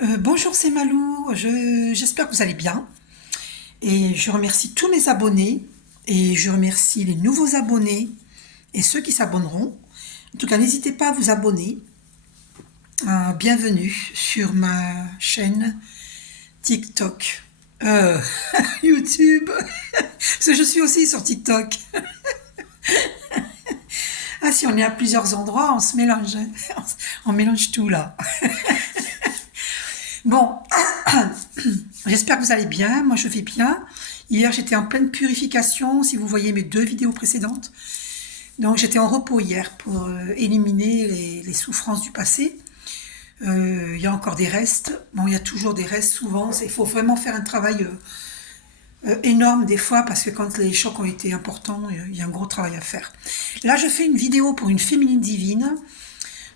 Bonjour, c'est Malou. J'espère que vous allez bien. Et je remercie tous mes abonnés. Et je remercie les nouveaux abonnés et ceux qui s'abonneront. En tout cas, n'hésitez pas à vous abonner. Bienvenue sur ma chaîne TikTok. YouTube. Parce que je suis aussi sur TikTok. Ah, si on est à plusieurs endroits, on se mélange, hein. On mélange tout là. Bon, j'espère que vous allez bien. Moi, je vais bien. Hier, j'étais en pleine purification, si vous voyez mes deux vidéos précédentes. Donc, j'étais en repos hier pour éliminer les souffrances du passé. Il y a encore des restes. Bon, il y a toujours des restes souvent. Il faut vraiment faire un travail énorme des fois parce que quand les chocs ont été importants, il y a un gros travail à faire. Là, je fais une vidéo pour une féminine divine.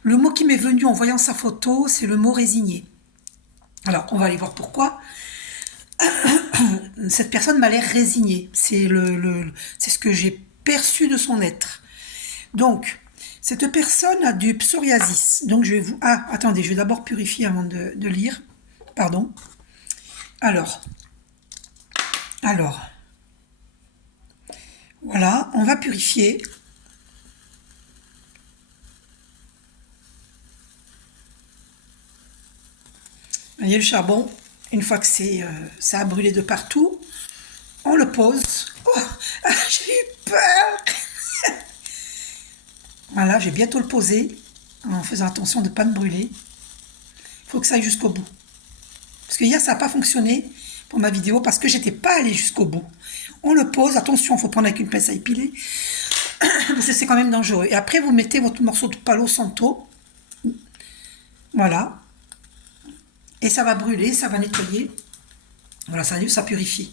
Le mot qui m'est venu en voyant sa photo, c'est le mot résigné. Alors, on va aller voir pourquoi. Cette personne m'a l'air résignée. C'est ce que j'ai perçu de son être. Donc, cette personne a du psoriasis. Donc, je vais vous... Ah, attendez, je vais d'abord purifier avant de lire. Pardon. Alors, alors, voilà, on va purifier. Vous voyez le charbon, une fois que ça a brûlé de partout, on le pose. Oh, j'ai eu peur. Voilà, je vais bientôt le poser en faisant attention de ne pas me brûler. Il faut que ça aille jusqu'au bout. Parce que hier, ça n'a pas fonctionné pour ma vidéo parce que j'étais pas allée jusqu'au bout. On le pose, attention, il faut prendre avec une pince à épiler. Parce que c'est quand même dangereux. Et après, vous mettez votre morceau de Palo Santo. Voilà. Et ça va brûler, ça va nettoyer. Voilà, ça purifie.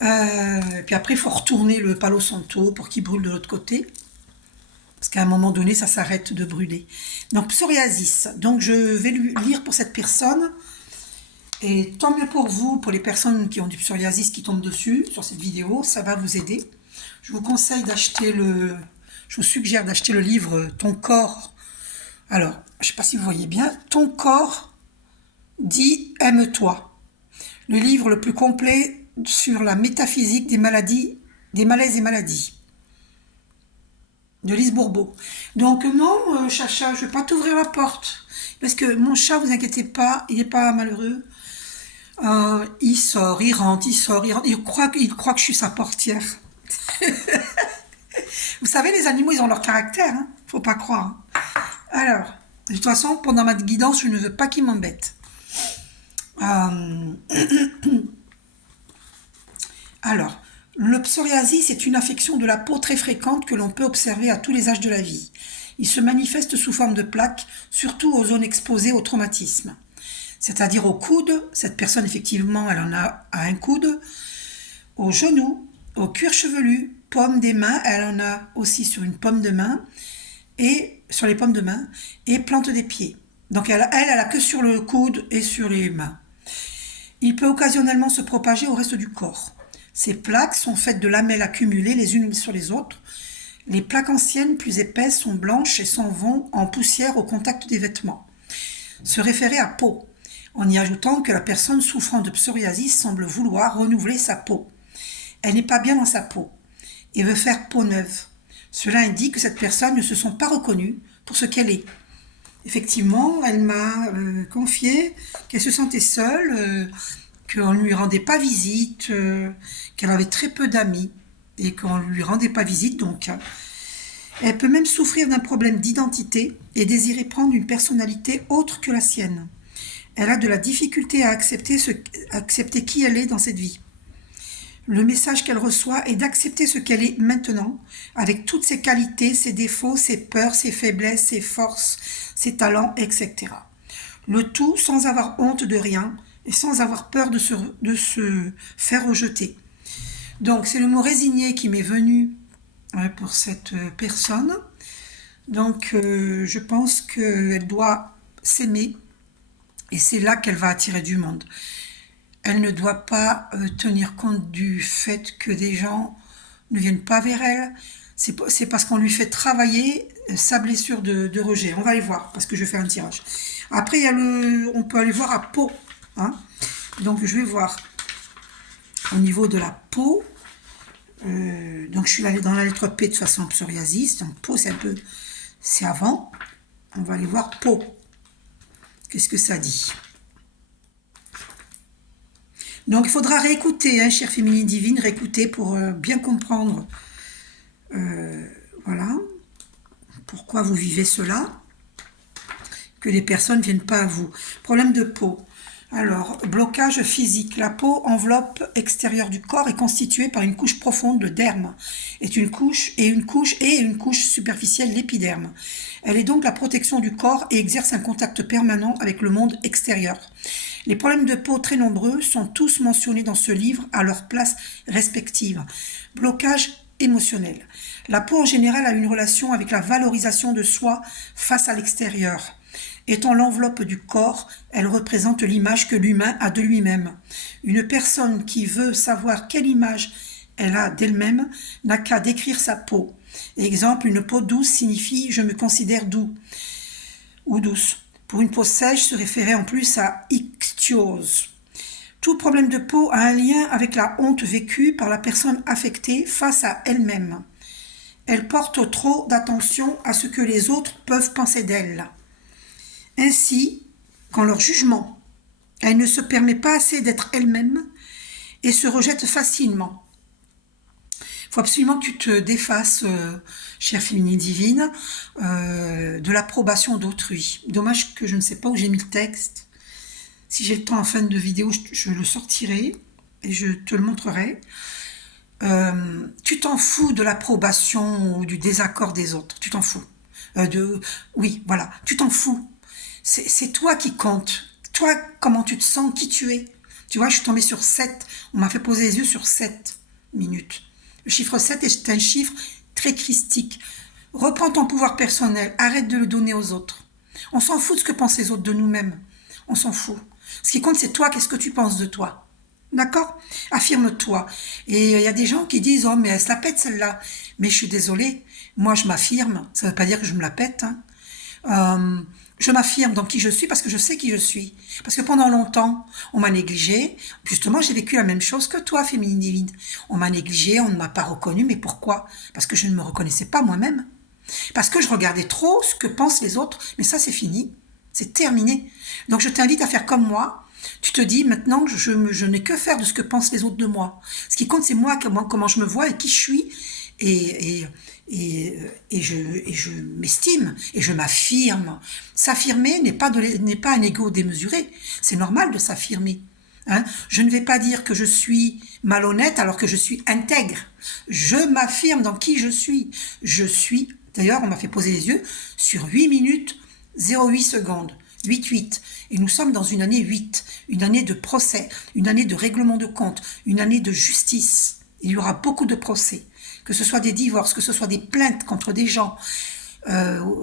Puis après, il faut retourner le Palo Santo pour qu'il brûle de l'autre côté. Parce qu'à un moment donné, ça s'arrête de brûler. Donc, psoriasis. Donc, je vais lire pour cette personne. Et tant mieux pour vous, pour les personnes qui ont du psoriasis qui tombent dessus, sur cette vidéo, ça va vous aider. Je vous conseille d'acheter je vous suggère d'acheter le livre Ton corps. Alors, je ne sais pas si vous voyez bien. Ton corps dit aime-toi. Le livre le plus complet sur la métaphysique des maladies, des malaises et maladies. De Lise Bourbeau. Donc non, Chacha, je ne vais pas t'ouvrir la porte. Parce que mon chat, vous inquiétez pas, il n'est pas malheureux. Il sort, il rentre, il sort, il rentre. Il croit que je suis sa portière. Vous savez, les animaux, ils ont leur caractère. Hein, faut pas croire. Alors, de toute façon, pendant ma guidance, je ne veux pas qu'il m'embête. Alors, le psoriasis est une affection de la peau très fréquente que l'on peut observer à tous les âges de la vie. Il se manifeste sous forme de plaques, surtout aux zones exposées au traumatisme. C'est-à-dire au coude, cette personne effectivement elle en a à un coude, au genou, au cuir chevelu, paume des mains, elle en a aussi sur une paume de main, et sur les paumes de main, et plante des pieds. Donc elle a que sur le coude et sur les mains. Il peut occasionnellement se propager au reste du corps. Ces plaques sont faites de lamelles accumulées les unes sur les autres. Les plaques anciennes, plus épaisses, sont blanches et s'en vont en poussière au contact des vêtements. Se référer à peau, en y ajoutant que la personne souffrant de psoriasis semble vouloir renouveler sa peau. Elle n'est pas bien dans sa peau et veut faire peau neuve. Cela indique que cette personne ne se sent pas reconnue pour ce qu'elle est. Effectivement, elle m'a confié qu'elle se sentait seule, qu'on ne lui rendait pas visite, qu'elle avait très peu d'amis et qu'on ne lui rendait pas visite. Donc, elle peut même souffrir d'un problème d'identité et désirer prendre une personnalité autre que la sienne. Elle a de la difficulté à accepter qui elle est dans cette vie. Le message qu'elle reçoit est d'accepter ce qu'elle est maintenant, avec toutes ses qualités, ses défauts, ses peurs, ses faiblesses, ses forces, ses talents, etc. Le tout sans avoir honte de rien et sans avoir peur de se faire rejeter. Donc c'est le mot résigné qui m'est venu pour cette personne. Donc je pense qu'elle doit s'aimer et c'est là qu'elle va attirer du monde. Elle ne doit pas tenir compte du fait que des gens ne viennent pas vers elle. C'est parce qu'on lui fait travailler sa blessure de rejet. On va aller voir, parce que je vais faire un tirage. Après, on peut aller voir à peau. Hein. Donc, je vais voir au niveau de la peau. Donc, je suis allée dans la lettre P de toute façon, psoriasis. Donc, peau, c'est avant. On va aller voir peau. Qu'est-ce que ça dit? Donc, il faudra réécouter, hein, chère féminine divine, réécouter pour bien comprendre, voilà, pourquoi vous vivez cela, que les personnes ne viennent pas à vous. Problème de peau. Alors, blocage physique. La peau, enveloppe extérieure du corps, est constituée par une couche profonde de derme, une couche superficielle, l'épiderme. Elle est donc la protection du corps et exerce un contact permanent avec le monde extérieur. Les problèmes de peau très nombreux sont tous mentionnés dans ce livre à leur place respective. Blocage émotionnel. La peau en général a une relation avec la valorisation de soi face à l'extérieur. Étant l'enveloppe du corps, elle représente l'image que l'humain a de lui-même. Une personne qui veut savoir quelle image elle a d'elle-même n'a qu'à décrire sa peau. Exemple, une peau douce signifie « je me considère doux » ou douce. Pour une peau sèche, se référait en plus à ichthyose. Tout problème de peau a un lien avec la honte vécue par la personne affectée face à elle-même. Elle porte trop d'attention à ce que les autres peuvent penser d'elle. Ainsi, quand leur jugement, elle ne se permet pas assez d'être elle-même et se rejette facilement. Il faut absolument que tu te défasses, chère féminine divine, de l'approbation d'autrui. Dommage que je ne sais pas où j'ai mis le texte. Si j'ai le temps en fin de vidéo, je le sortirai et je te le montrerai. Tu t'en fous de l'approbation ou du désaccord des autres. Tu t'en fous. Oui, voilà, tu t'en fous. C'est toi qui compte. Toi, comment tu te sens, qui tu es. Tu vois, je suis tombée sur 7. On m'a fait poser les yeux sur 7 minutes. Le chiffre 7 est un chiffre très christique. Reprends ton pouvoir personnel. Arrête de le donner aux autres. On s'en fout de ce que pensent les autres de nous-mêmes. On s'en fout. Ce qui compte, c'est toi, qu'est-ce que tu penses de toi. D'accord? Affirme-toi. Et il y a des gens qui disent « Oh, mais elle se la pète, celle-là. » Mais je suis désolée. Moi, je m'affirme. Ça ne veut pas dire que je me la pète. Hein. Je m'affirme dans qui je suis parce que je sais qui je suis. Parce que pendant longtemps, on m'a négligée. Justement, j'ai vécu la même chose que toi, féminine divine. On m'a négligée, on ne m'a pas reconnue. Mais pourquoi? Parce que je ne me reconnaissais pas moi-même. Parce que je regardais trop ce que pensent les autres. Mais ça, c'est fini. C'est terminé. Donc, je t'invite à faire comme moi. Tu te dis, maintenant, je n'ai que faire de ce que pensent les autres de moi. Ce qui compte, c'est moi, comment je me vois et qui je suis. Et je m'estime et je m'affirme. S'affirmer n'est pas un ego démesuré. C'est normal de s'affirmer. Hein? Je ne vais pas dire que je suis malhonnête alors que je suis intègre. Je m'affirme dans qui je suis. D'ailleurs, on m'a fait poser les yeux sur 8 minutes 08 secondes. 8-8. Et nous sommes dans une année 8, une année de procès, une année de règlement de compte, une année de justice. Il y aura beaucoup de procès. Que ce soit des divorces, que ce soit des plaintes contre des gens,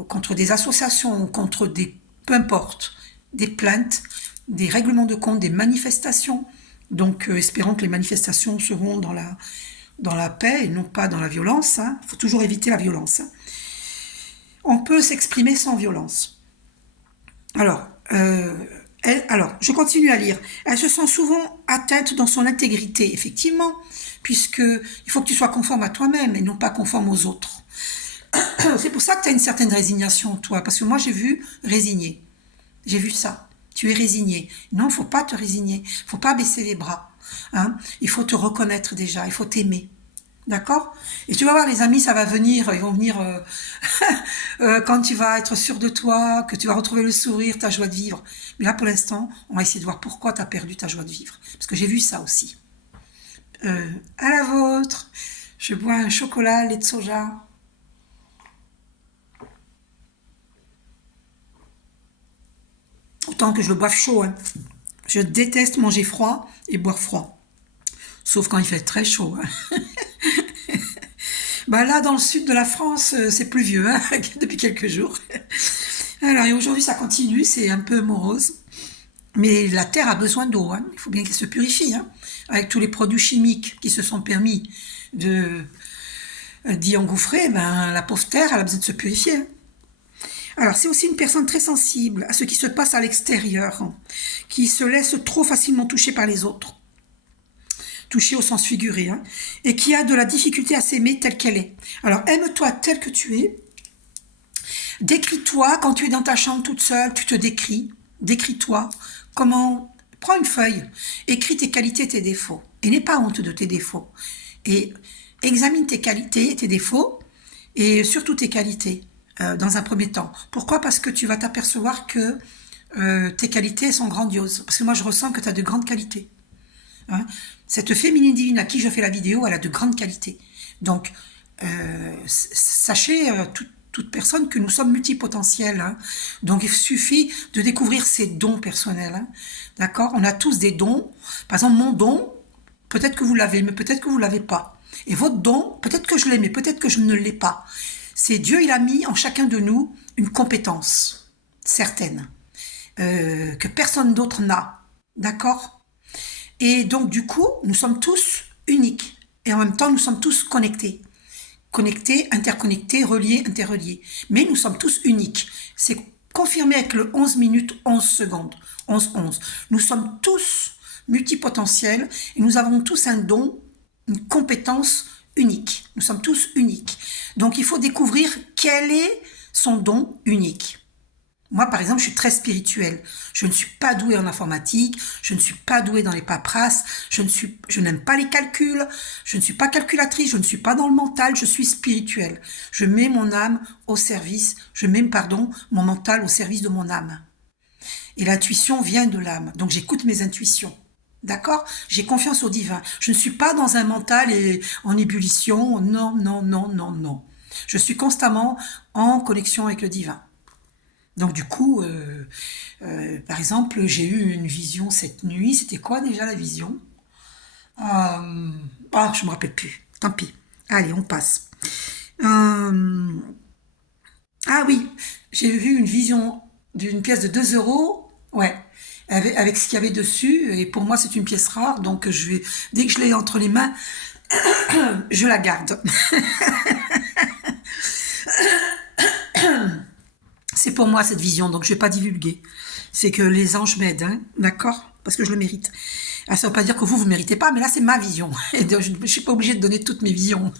contre des associations, peu importe, des plaintes, des règlements de compte, des manifestations. Donc, espérons que les manifestations seront dans la paix et non pas dans la violence. Hein. Il faut toujours éviter la violence. Hein. On peut s'exprimer sans violence. Alors, je continue à lire. Elle se sent souvent atteinte dans son intégrité, effectivement, puisque il faut que tu sois conforme à toi-même et non pas conforme aux autres. C'est pour ça que tu as une certaine résignation, toi, parce que moi, j'ai vu résigner. J'ai vu ça. Tu es résigné. Non, il ne faut pas te résigner. Il ne faut pas baisser les bras. Hein. Il faut te reconnaître déjà. Il faut t'aimer. D'accord? Et tu vas voir, les amis, ça va venir, ils vont venir quand tu vas être sûr de toi, que tu vas retrouver le sourire, ta joie de vivre. Mais là, pour l'instant, on va essayer de voir pourquoi tu as perdu ta joie de vivre. Parce que j'ai vu ça aussi. À la vôtre, je bois un chocolat, lait de soja. Autant que je le boive chaud. Hein. Je déteste manger froid et boire froid. Sauf quand il fait très chaud. Hein. Bah là, dans le sud de la France, c'est pluvieux, hein, depuis quelques jours. Alors, et aujourd'hui, ça continue, c'est un peu morose. Mais la terre a besoin d'eau, hein. Il faut bien qu'elle se purifie, hein, avec tous les produits chimiques qui se sont permis d'y engouffrer, ben, la pauvre terre, elle a besoin de se purifier. Hein. Alors, c'est aussi une personne très sensible à ce qui se passe à l'extérieur, hein, qui se laisse trop facilement toucher par les autres, toucher au sens figuré, hein, et qui a de la difficulté à s'aimer telle qu'elle est. Alors, aime-toi tel que tu es. Décris-toi quand tu es dans ta chambre toute seule, tu te décris. Décris-toi. Comment. Prends une feuille, écris tes qualités et tes défauts. Et n'aie pas honte de tes défauts. Et examine tes qualités et tes défauts, et surtout tes qualités, dans un premier temps. Pourquoi? Parce que tu vas t'apercevoir que tes qualités sont grandioses. Parce que moi, je ressens que tu as de grandes qualités. Hein. Cette féminine divine à qui je fais la vidéo, elle a de grandes qualités. Donc, sachez, toute personne, que nous sommes multipotentiels. Hein. Donc, il suffit de découvrir ses dons personnels. Hein. D'accord? On a tous des dons. Par exemple, mon don, peut-être que vous l'avez, mais peut-être que vous ne l'avez pas. Et votre don, peut-être que je l'ai, mais peut-être que je ne l'ai pas. C'est Dieu, il a mis en chacun de nous une compétence certaine, que personne d'autre n'a. D'accord? Et donc, du coup, nous sommes tous uniques. Et en même temps, nous sommes tous connectés. Connectés, interconnectés, reliés, interreliés. Mais nous sommes tous uniques. C'est confirmé avec le 11 minutes, 11 secondes. 11-11. Nous sommes tous multipotentiels et nous avons tous un don, une compétence unique. Nous sommes tous uniques. Donc, il faut découvrir quel est son don unique. Moi, par exemple, je suis très spirituelle. Je ne suis pas douée en informatique, je ne suis pas douée dans les paperasses, je n'aime pas les calculs, je ne suis pas calculatrice, je ne suis pas dans le mental, je suis spirituelle. Je mets mon âme au service, mon mental au service de mon âme. Et l'intuition vient de l'âme, donc j'écoute mes intuitions. D'accord? J'ai confiance au divin. Je ne suis pas dans un mental et en ébullition. Non, non, non, non, non. Je suis constamment en connexion avec le divin. Donc du coup, par exemple, j'ai eu une vision cette nuit. C'était quoi déjà la vision? Je me rappelle plus. Tant pis. Allez, on passe. Ah oui, j'ai vu une vision d'une pièce de 2 euros. Ouais. Avec ce qu'il y avait dessus. Et pour moi, c'est une pièce rare. Donc dès que je l'ai entre les mains, je la garde. C'est pour moi cette vision, donc je ne vais pas divulguer. C'est que les anges m'aident, hein, d'accord? Parce que je le mérite. Ah, ça ne veut pas dire que vous ne méritez pas, mais là c'est ma vision. Et je ne suis pas obligée de donner toutes mes visions.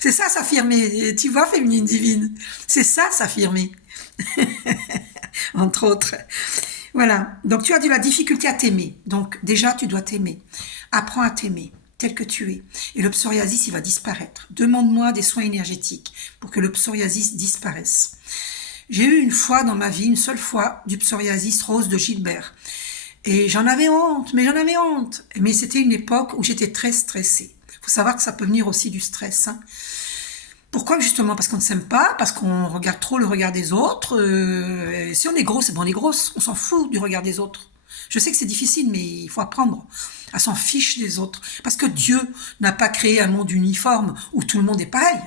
C'est ça s'affirmer. Tu vois, féminine divine. C'est ça s'affirmer. Entre autres. Voilà. Donc tu as de la difficulté à t'aimer. Donc déjà tu dois t'aimer. Apprends à t'aimer tel que tu es. Et le psoriasis, il va disparaître. Demande-moi des soins énergétiques pour que le psoriasis disparaisse. J'ai eu une fois dans ma vie, une seule fois, du psoriasis rose de Gilbert. Et j'en avais honte, mais j'en avais honte. Mais c'était une époque où j'étais très stressée. Il faut savoir que ça peut venir aussi du stress. Hein. Pourquoi justement? Parce qu'on ne s'aime pas, parce qu'on regarde trop le regard des autres. Si on est gros, c'est bon, on est grosse. On s'en fout du regard des autres. Je sais que c'est difficile, mais il faut apprendre à s'en fiche des autres. Parce que Dieu n'a pas créé un monde uniforme où tout le monde est pareil.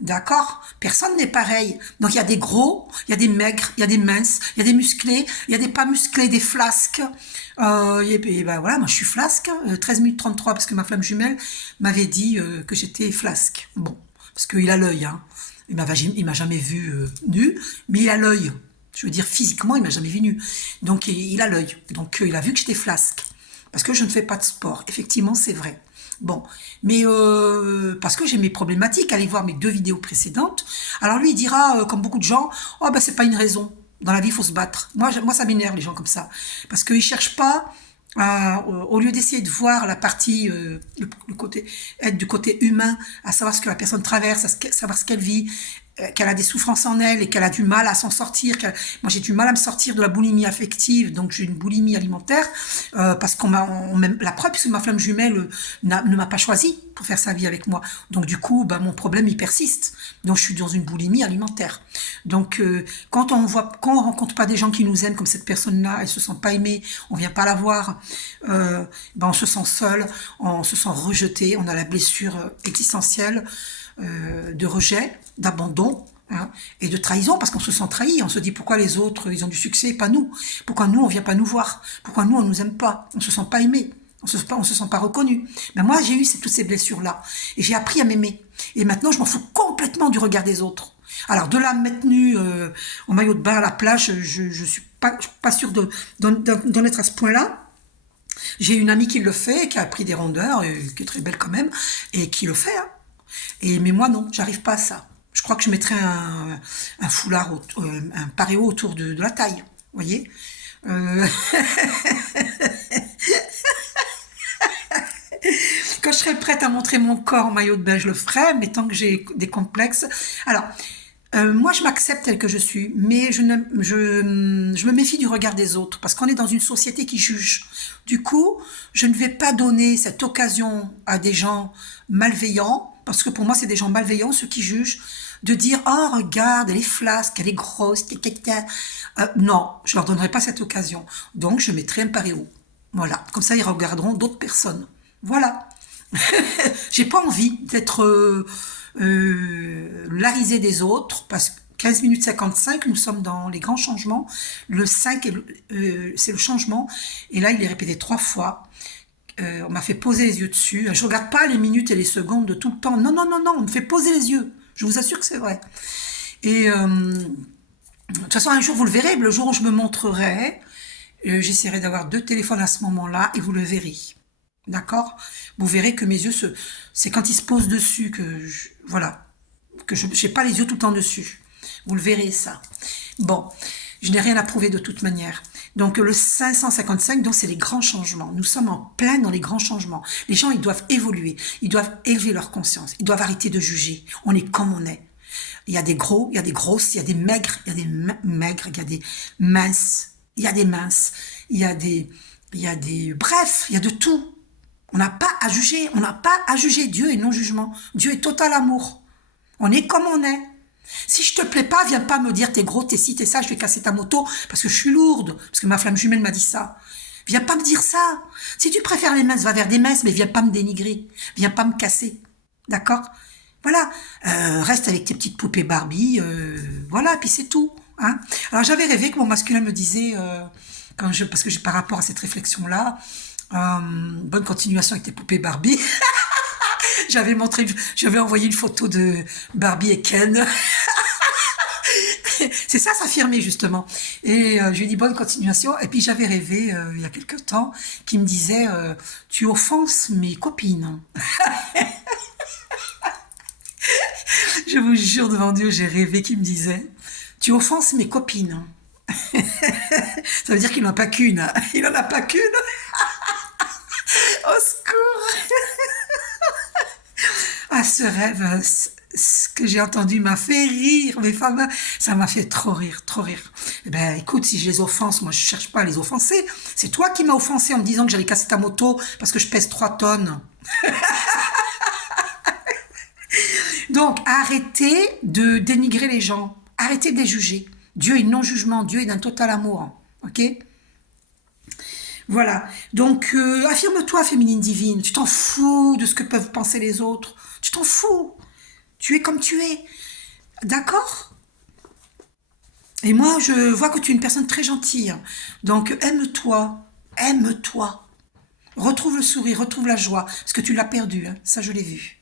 D'accord? Personne n'est pareil. Donc il y a des gros, il y a des maigres, il y a des minces, il y a des musclés, il y a des pas musclés, des flasques. Et ben voilà, moi je suis flasque. 13 minutes 33 parce que ma flamme jumelle m'avait dit que j'étais flasque. Bon, parce qu'il a l'œil. Hein. Il m'a jamais vu nu, mais il a l'œil. Je veux dire, physiquement, il m'a jamais vu nu. Donc, il a l'œil. Donc, il a vu que j'étais flasque. Parce que je ne fais pas de sport. Effectivement, c'est vrai. Bon. Mais parce que j'ai mes problématiques. Allez voir mes 2 vidéos précédentes. Alors, lui, il dira, comme beaucoup de gens, « Oh, ben, c'est pas une raison. Dans la vie, il faut se battre. » Moi, ça m'énerve, les gens comme ça. Parce qu'ils cherchent pas au lieu d'essayer de voir la partie, être du côté humain, à savoir ce que la personne traverse, à savoir ce qu'elle vit, qu'elle a des souffrances en elle et qu'elle a du mal à s'en sortir. Moi, j'ai du mal à me sortir de la boulimie affective, donc j'ai une boulimie alimentaire, parce la preuve, puisque ma flamme jumelle ne m'a pas choisi pour faire sa vie avec moi. Donc du coup, mon problème, il persiste. Donc je suis dans une boulimie alimentaire. Donc quand on rencontre pas des gens qui nous aiment comme cette personne-là, elle se sent pas aimée, on vient pas la voir, on se sent seul, on se sent rejeté, on a la blessure existentielle de rejet, d'abandon, hein, et de trahison, parce qu'on se sent trahi. On se dit pourquoi les autres ils ont du succès et pas nous, pourquoi nous on vient pas nous voir, pourquoi nous on nous aime pas, on se sent pas aimé, on se sent pas reconnu. Mais moi j'ai eu toutes ces blessures là et j'ai appris à m'aimer, et maintenant je m'en fous complètement du regard des autres. Alors, de là à me mettre nu en maillot de bain à la plage, je suis pas sûre d'en être à ce point-là. J'ai une amie qui le fait, qui a pris des rondeurs, qui est très belle quand même, et qui le fait. Hein. Mais moi, non, j'arrive pas à ça. Je crois que je mettrais un foulard, un paréo autour de la taille. Vous voyez Quand je serai prête à montrer mon corps en maillot de bain, je le ferai, mais tant que j'ai des complexes... Alors, moi, je m'accepte tel que je suis, mais je me méfie du regard des autres, parce qu'on est dans une société qui juge. Du coup, je ne vais pas donner cette occasion à des gens malveillants, parce que pour moi, c'est des gens malveillants, ceux qui jugent, de dire « Oh, regarde, elle est flasque, elle est grosse, non, je leur donnerai pas cette occasion. Donc, je mettrai un paréo. Voilà, comme ça, ils regarderont d'autres personnes. Voilà. J'ai pas envie d'être la risée des autres, parce que 15 minutes 55, nous sommes dans les grands changements. Le 5, c'est le changement. Et là, il est répété 3 fois. On m'a fait poser les yeux dessus. Je regarde pas les minutes et les secondes de tout le temps. Non, non, non, non, on me fait poser les yeux. Je vous assure que c'est vrai. Et de toute façon, un jour, vous le verrez. Le jour où je me montrerai, j'essaierai d'avoir 2 téléphones à ce moment-là et vous le verrez. D'accord? Vous verrez que mes yeux c'est quand ils se posent dessus voilà, que je n'ai pas les yeux tout le temps dessus. Vous le verrez, ça. Bon, je n'ai rien à prouver de toute manière. Donc, le 555, donc c'est les grands changements. Nous sommes en plein dans les grands changements. Les gens, ils doivent évoluer. Ils doivent élever leur conscience. Ils doivent arrêter de juger. On est comme on est. Il y a des gros, il y a des grosses, il y a des maigres, il y a des maigres, il y a des minces, il y a des minces, bref, il y a de tout. On n'a pas à juger, on n'a pas à juger. Dieu est non-jugement. Dieu est total amour. On est comme on est. Si je te plais pas, viens pas me dire t'es gros, t'es ci, t'es ça, je vais casser ta moto parce que je suis lourde, parce que ma flamme jumelle m'a dit ça. Viens pas me dire ça. Si tu préfères les minces, va vers des minces, mais viens pas me dénigrer. Viens pas me casser. D'accord? Voilà. Reste avec tes petites poupées Barbie. Voilà, puis c'est tout. Hein. Alors j'avais rêvé que mon masculin me disait, parce que j'ai par rapport à cette réflexion-là, bonne continuation avec tes poupées Barbie. J'avais envoyé une photo de Barbie et Ken. C'est ça s'affirmer justement. Et je lui ai dit bonne continuation. Et puis j'avais rêvé il y a quelque temps qu'il me disait tu offenses mes copines. Je vous jure devant Dieu, j'ai rêvé qu'il me disait tu offenses mes copines. Ça veut dire qu'il n'en a pas qu'une. Il n'en a pas qu'une. Au secours. Ah, ce rêve, ce que j'ai entendu m'a fait rire, mes femmes, ça m'a fait trop rire, trop rire. Eh ben, écoute, si je les offense, moi je cherche pas à les offenser. C'est toi qui m'as offensé en me disant que j'allais casser ta moto parce que je pèse 3 tonnes. Donc, arrêtez de dénigrer les gens. Arrêtez de les juger. Dieu est non-jugement, Dieu est d'un total amour. Ok ? Voilà. Donc, affirme-toi, féminine divine. Tu t'en fous de ce que peuvent penser les autres. Tu t'en fous. Tu es comme tu es. D'accord? Et moi, je vois que tu es une personne très gentille. Donc, aime-toi. Aime-toi. Retrouve le sourire, retrouve la joie. Parce que tu l'as perdu. Hein. Ça, je l'ai vu.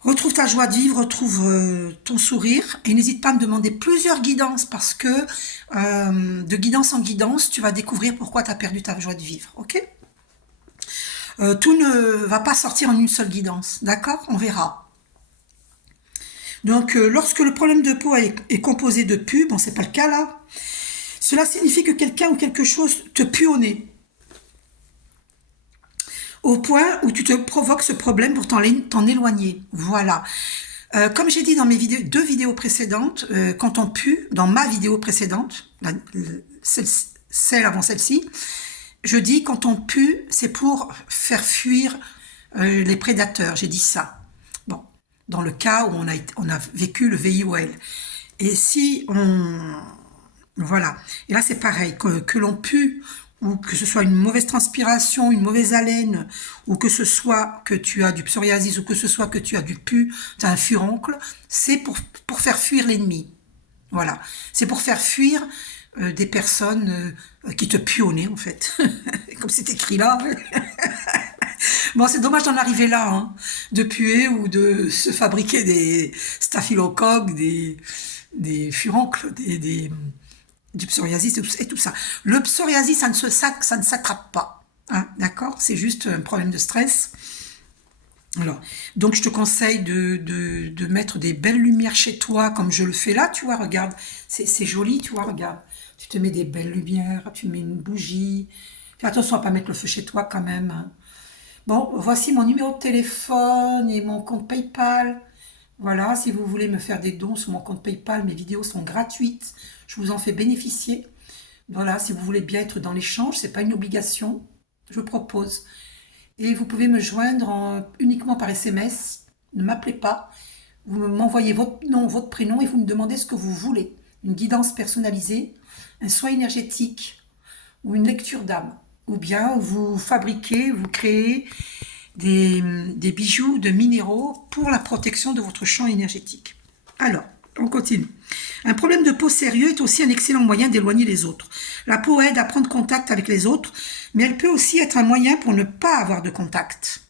Retrouve ta joie de vivre, retrouve ton sourire. Et n'hésite pas à me demander plusieurs guidances. Parce que de guidance en guidance, tu vas découvrir pourquoi tu as perdu ta joie de vivre. Ok? Tout ne va pas sortir en une seule guidance, d'accord? On verra. Donc, lorsque le problème de peau est composé de pus, bon, c'est pas le cas là, cela signifie que quelqu'un ou quelque chose te pue au nez. Au point où tu te provoques ce problème pour t'en éloigner. Voilà. Comme j'ai dit dans mes 2 vidéos précédentes, quand on pue, dans ma vidéo précédente, celle avant celle-ci, je dis quand on pue, c'est pour faire fuir les prédateurs. J'ai dit ça. Bon, dans le cas où on a vécu le VIOL. Et si voilà. Et là, c'est pareil. Que l'on pue, ou que ce soit une mauvaise transpiration, une mauvaise haleine, ou que ce soit que tu as du psoriasis, ou que ce soit que tu as du pus, tu as un furoncle, c'est pour faire fuir l'ennemi. Voilà. C'est pour faire fuir des personnes qui te puent au nez, en fait. Comme c'est écrit là. Bon, c'est dommage d'en arriver là, hein, de puer ou de se fabriquer des staphylocoques, des furoncles, du psoriasis et tout ça. Le psoriasis, ça ne s'attrape pas, hein, d'accord? C'est juste un problème de stress. Alors, donc je te conseille de mettre des belles lumières chez toi, comme je le fais là, tu vois, regarde, c'est joli, tu vois, regarde. Tu te mets des belles lumières, tu mets une bougie. Fais attention à pas mettre le feu chez toi quand même, hein. Bon, voici mon numéro de téléphone et mon compte PayPal. Voilà, si vous voulez me faire des dons sur mon compte PayPal, mes vidéos sont gratuites. Je vous en fais bénéficier. Voilà, si vous voulez bien être dans l'échange, c'est pas une obligation. Je propose. Et vous pouvez me joindre uniquement par SMS. Ne m'appelez pas. Vous m'envoyez votre nom, votre prénom et vous me demandez ce que vous voulez. Une guidance personnalisée, un soin énergétique ou une lecture d'âme. Ou bien vous fabriquez, vous créez des bijoux de minéraux pour la protection de votre champ énergétique. Alors, on continue. Un problème de peau sérieux est aussi un excellent moyen d'éloigner les autres. La peau aide à prendre contact avec les autres, mais elle peut aussi être un moyen pour ne pas avoir de contact.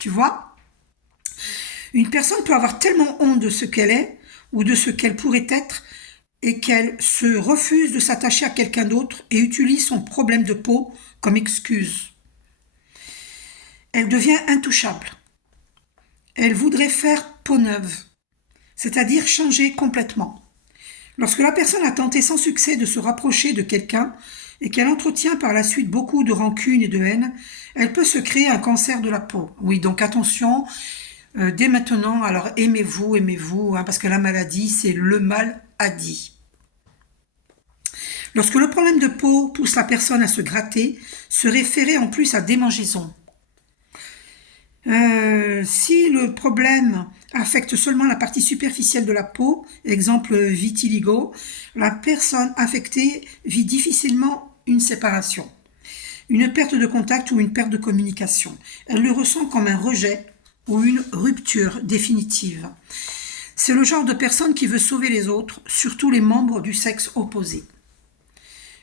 Tu vois ? Une personne peut avoir tellement honte de ce qu'elle est ou de ce qu'elle pourrait être et qu'elle se refuse de s'attacher à quelqu'un d'autre et utilise son problème de peau comme excuse. Elle devient intouchable. Elle voudrait faire peau neuve, c'est-à-dire changer complètement. Lorsque la personne a tenté sans succès de se rapprocher de quelqu'un et qu'elle entretient par la suite beaucoup de rancune et de haine, elle peut se créer un cancer de la peau. Oui, donc attention, dès maintenant, alors aimez-vous, hein, parce que la maladie, c'est le mal à dit. Lorsque le problème de peau pousse la personne à se gratter, se référer en plus à démangeaison. Si le problème affecte seulement la partie superficielle de la peau, exemple vitiligo, la personne affectée vit difficilement une séparation, une perte de contact ou une perte de communication. Elle le ressent comme un rejet ou une rupture définitive. C'est le genre de personne qui veut sauver les autres, surtout les membres du sexe opposé.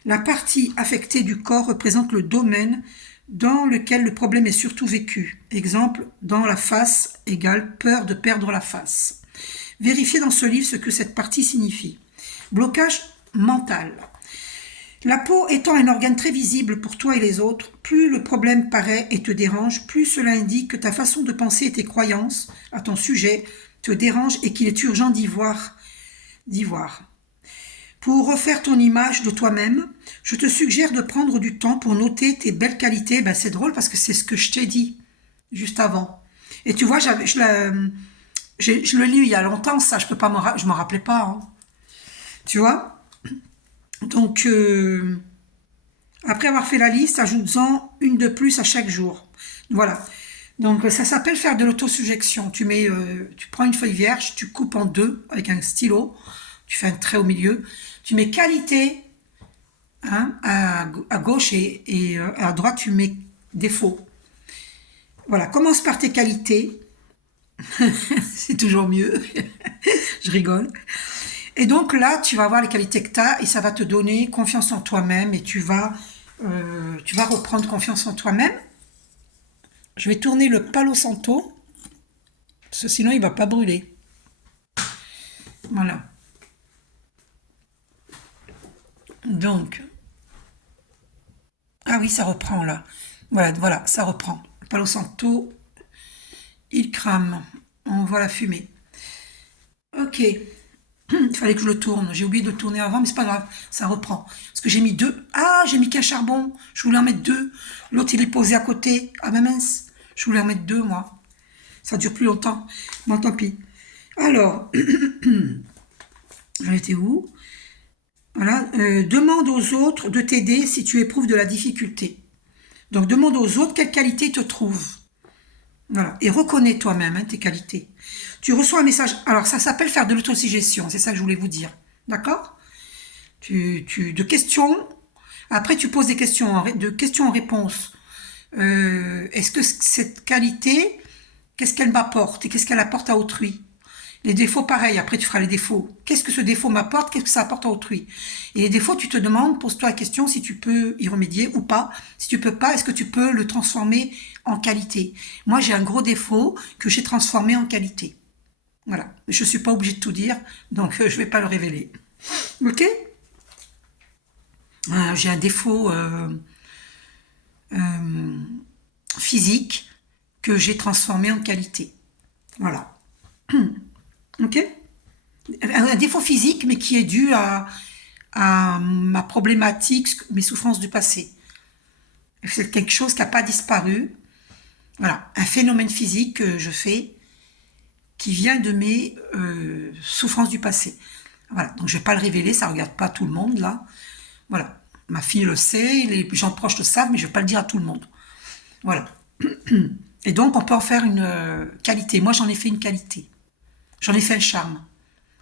La partie affectée du corps représente le domaine dans lequel le problème est surtout vécu. Exemple, dans la face égale peur de perdre la face. Vérifiez dans ce livre ce que cette partie signifie. Blocage mental. La peau étant un organe très visible pour toi et les autres, plus le problème paraît et te dérange, plus cela indique que ta façon de penser et tes croyances à ton sujet te dérangent et qu'il est urgent d'y voir. Pour refaire ton image de toi-même, je te suggère de prendre du temps pour noter tes belles qualités. Ben, c'est drôle parce que c'est ce que je t'ai dit juste avant. Et tu vois, je le lis il y a longtemps, ça, je m'en rappelais pas, hein. Tu vois? Donc, après avoir fait la liste, ajoute-en une de plus à chaque jour. Voilà. Donc, ça s'appelle faire de l'autosuggestion. Tu prends une feuille vierge, tu coupes en deux avec un stylo, tu fais un trait au milieu, tu mets qualité, hein, à gauche et à droite, tu mets défaut. Voilà, commence par tes qualités. C'est toujours mieux. Je rigole. Et donc là, tu vas voir les qualités que tu as et ça va te donner confiance en toi-même et tu vas reprendre confiance en toi-même. Je vais tourner le Palo Santo, parce que sinon il ne va pas brûler. Voilà. Donc, ah oui, ça reprend là. Voilà, ça reprend. Le Palo Santo, il crame. On voit la fumée. Ok. Il fallait que je le tourne. J'ai oublié de le tourner avant, mais c'est pas grave. Ça reprend. Parce que j'ai mis deux. Ah, j'ai mis qu'un charbon. Je voulais en mettre deux. L'autre, il est posé à côté. Ah, ma mince. Je voulais en mettre deux, moi. Ça dure plus longtemps. Bon, tant pis. Alors, j'en étais où? Voilà. Demande aux autres de t'aider si tu éprouves de la difficulté. Donc, demande aux autres quelles qualités te trouvent. Voilà. Et reconnais toi-même, hein, tes qualités. Tu reçois un message. Alors, ça s'appelle faire de l'autosuggestion. C'est ça que je voulais vous dire. D'accord? De questions. Après, tu poses des questions, de questions en réponse. Est-ce que cette qualité, qu'est-ce qu'elle m'apporte et qu'est-ce qu'elle apporte à autrui? Les défauts, pareil, après tu feras les défauts. Qu'est-ce que ce défaut m'apporte? Qu'est-ce que ça apporte à autrui? Et les défauts, tu te demandes, pose-toi la question si tu peux y remédier ou pas. Si tu peux pas, est-ce que tu peux le transformer en qualité? Moi, j'ai un gros défaut que j'ai transformé en qualité. Voilà. Je suis pas obligée de tout dire, donc je vais pas le révéler. Ok? J'ai un défaut euh, physique que j'ai transformé en qualité. Voilà. Ok? Un défaut physique, mais qui est dû à ma problématique, mes souffrances du passé. C'est quelque chose qui n'a pas disparu. Voilà, un phénomène physique que je fais qui vient de mes souffrances du passé. Voilà, donc je ne vais pas le révéler, ça ne regarde pas tout le monde là. Voilà, ma fille le sait, les gens proches le savent, mais je ne vais pas le dire à tout le monde. Voilà. Et donc on peut en faire une qualité. Moi j'en ai fait une qualité. J'en ai fait un charme.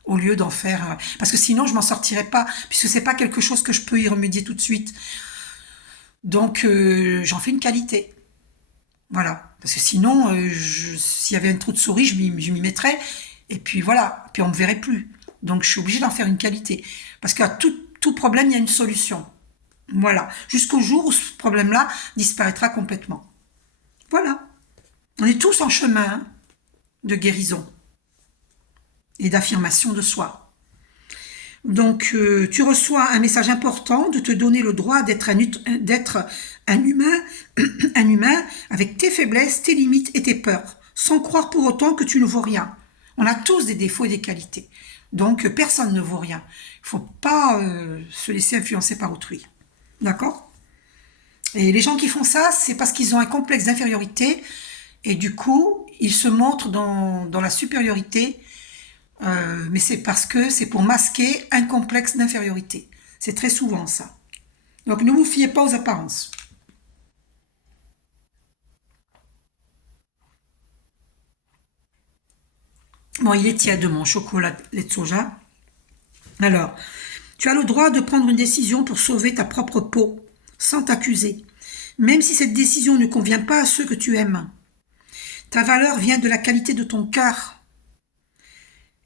Au lieu d'en faire... Parce que sinon, je m'en sortirais pas, puisque c'est pas quelque chose que je peux y remédier tout de suite. Donc, j'en fais une qualité. Voilà. Parce que sinon, s'il y avait un trou de souris, je m'y mettrais, et puis voilà. Puis on me verrait plus. Donc, je suis obligée d'en faire une qualité. Parce qu'à tout problème, il y a une solution. Voilà. Jusqu'au jour où ce problème-là disparaîtra complètement. Voilà. On est tous en chemin de guérison et d'affirmation de soi. Donc, tu reçois un message important de te donner le droit d'être un humain, un humain avec tes faiblesses, tes limites et tes peurs, sans croire pour autant que tu ne vaux rien. On a tous des défauts et des qualités. Donc, personne ne vaut rien. Il ne faut pas se laisser influencer par autrui. D'accord? Et les gens qui font ça, c'est parce qu'ils ont un complexe d'infériorité et du coup, ils se montrent dans la supériorité, mais c'est parce que c'est pour masquer un complexe d'infériorité. C'est très souvent ça. Donc ne vous fiez pas aux apparences. Bon, il est tiède mon chocolat lait de soja. Alors, tu as le droit de prendre une décision pour sauver ta propre peau, sans t'accuser, même si cette décision ne convient pas à ceux que tu aimes. Ta valeur vient de la qualité de ton cœur.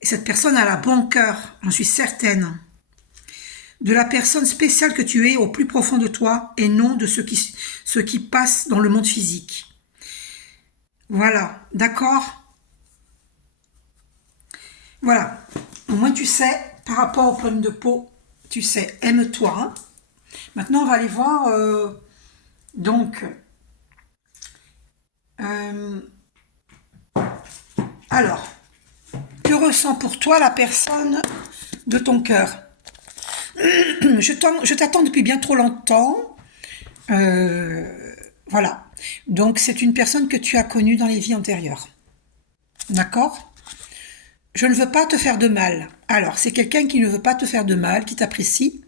Et cette personne a un bon cœur, j'en suis certaine. De la personne spéciale que tu es au plus profond de toi et non de ce qui passe dans le monde physique. Voilà, d'accord? Voilà. Au moins tu sais, par rapport au problème de peau, tu sais, aime-toi. Maintenant, on va aller voir, donc, euh, alors, que ressent pour toi la personne de ton cœur? Je t'attends depuis bien trop longtemps. Voilà. Donc, c'est une personne que tu as connue dans les vies antérieures. D'accord? Je ne veux pas te faire de mal. Alors, c'est quelqu'un qui ne veut pas te faire de mal, qui t'apprécie.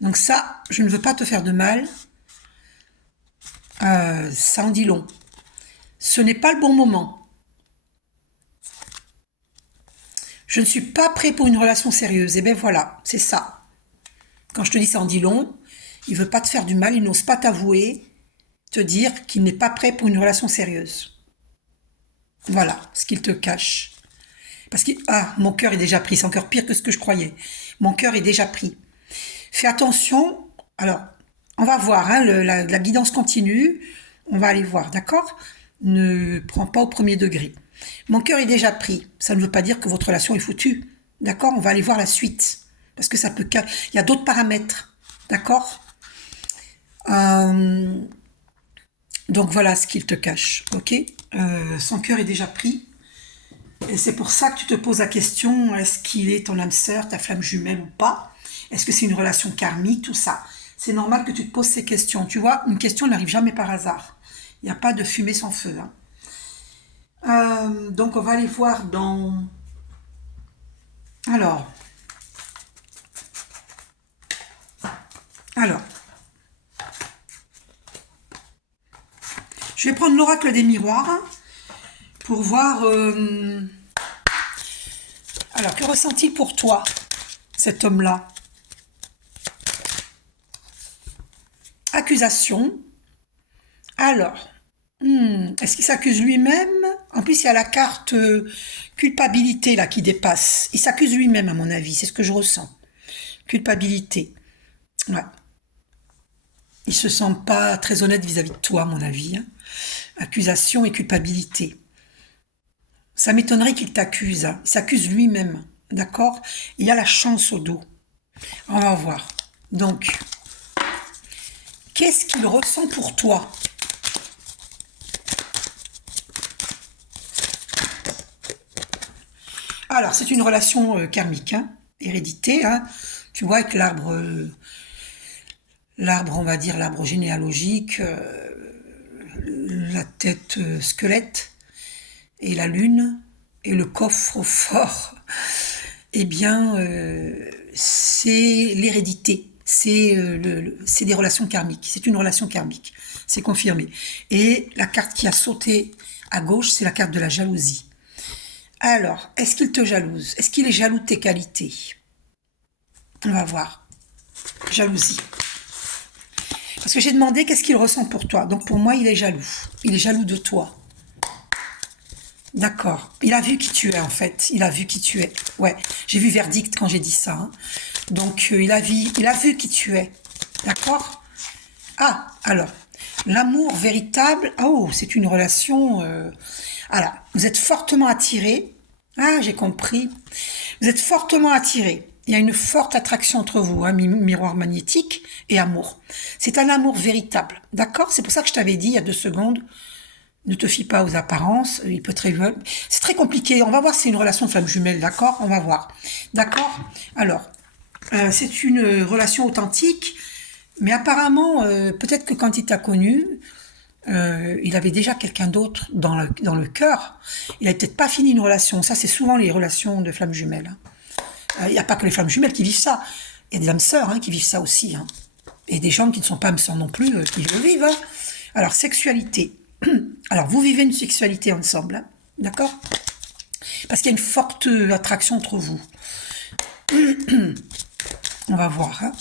Donc ça, je ne veux pas te faire de mal. Ça en dit long. Ce n'est pas le bon moment. Je ne suis pas prêt pour une relation sérieuse. Et bien voilà, c'est ça. Quand je te dis ça en dit long, il veut pas te faire du mal, il n'ose pas t'avouer, te dire qu'il n'est pas prêt pour une relation sérieuse. Voilà ce qu'il te cache. Parce que, mon cœur est déjà pris, c'est encore pire que ce que je croyais. Mon cœur est déjà pris. Fais attention, alors, on va voir, hein, la guidance continue, on va aller voir, d'accord? Ne prends pas au premier degré. Mon cœur est déjà pris, ça ne veut pas dire que votre relation est foutue, d'accord? On va aller voir la suite, parce que ça peut... Il y a d'autres paramètres, d'accord? Donc voilà ce qu'il te cache, ok? Son cœur est déjà pris, et c'est pour ça que tu te poses la question, est-ce qu'il est ton âme sœur, ta flamme jumelle ou pas? Est-ce que c'est une relation karmique, tout ça? C'est normal que tu te poses ces questions. Tu vois, une question n'arrive jamais par hasard. Il n'y a pas de fumée sans feu. Hein. Donc on va aller voir dans... Alors, je vais prendre l'oracle des miroirs pour voir... Alors, que ressent-il pour toi, cet homme-là? Accusation. Alors, est-ce qu'il s'accuse lui-même? En plus, il y a la carte culpabilité là qui dépasse. Il s'accuse lui-même, à mon avis. C'est ce que je ressens. Culpabilité. Ouais. Il se sent pas très honnête vis-à-vis de toi, à mon avis, hein. Accusation et culpabilité. Ça m'étonnerait qu'il t'accuse, hein. Il s'accuse lui-même. D'accord? Il y a la chance au dos. On va voir. Donc, qu'est-ce qu'il ressent pour toi? Alors, c'est une relation karmique, hein, hérédité, hein. Tu vois, avec l'arbre, on va dire, l'arbre généalogique, la tête squelette, et la lune, et le coffre fort, eh bien, c'est l'hérédité. C'est des relations karmiques. C'est une relation karmique. C'est confirmé. Et la carte qui a sauté à gauche, c'est la carte de la jalousie. Alors, est-ce qu'il te jalouse? Est-ce qu'il est jaloux de tes qualités? On va voir. Jalousie. Parce que j'ai demandé qu'est-ce qu'il ressent pour toi. Donc pour moi, il est jaloux. Il est jaloux de toi. D'accord. Il a vu qui tu es en fait. Il a vu qui tu es. Ouais. J'ai vu verdict quand j'ai dit ça, hein. Donc il a vu qui tu es. D'accord? Ah, alors. L'amour véritable. Oh, c'est une relation. Alors, vous êtes fortement attirés. Ah, j'ai compris. Vous êtes fortement attirés. Il y a une forte attraction entre vous, hein, miroir magnétique et amour. C'est un amour véritable, d'accord? C'est pour ça que je t'avais dit il y a 2 secondes, ne te fie pas aux apparences, il peut très bien... C'est très compliqué, on va voir si c'est une relation flamme jumelle, d'accord? On va voir, d'accord? Alors, c'est une relation authentique, mais apparemment, peut-être que quand il t'a connu, il avait déjà quelqu'un d'autre dans le cœur. Il n'avait peut-être pas fini une relation. Ça, c'est souvent les relations de flammes jumelles, hein. Il n'y a pas que les flammes jumelles qui vivent ça. Il y a des âmes sœurs, hein, qui vivent ça aussi, hein. Et des gens qui ne sont pas âmes sœurs non plus, qui le vivent, hein. Alors, sexualité. Alors, vous vivez une sexualité ensemble, hein, d'accord? Parce qu'il y a une forte attraction entre vous. On va voir, hein.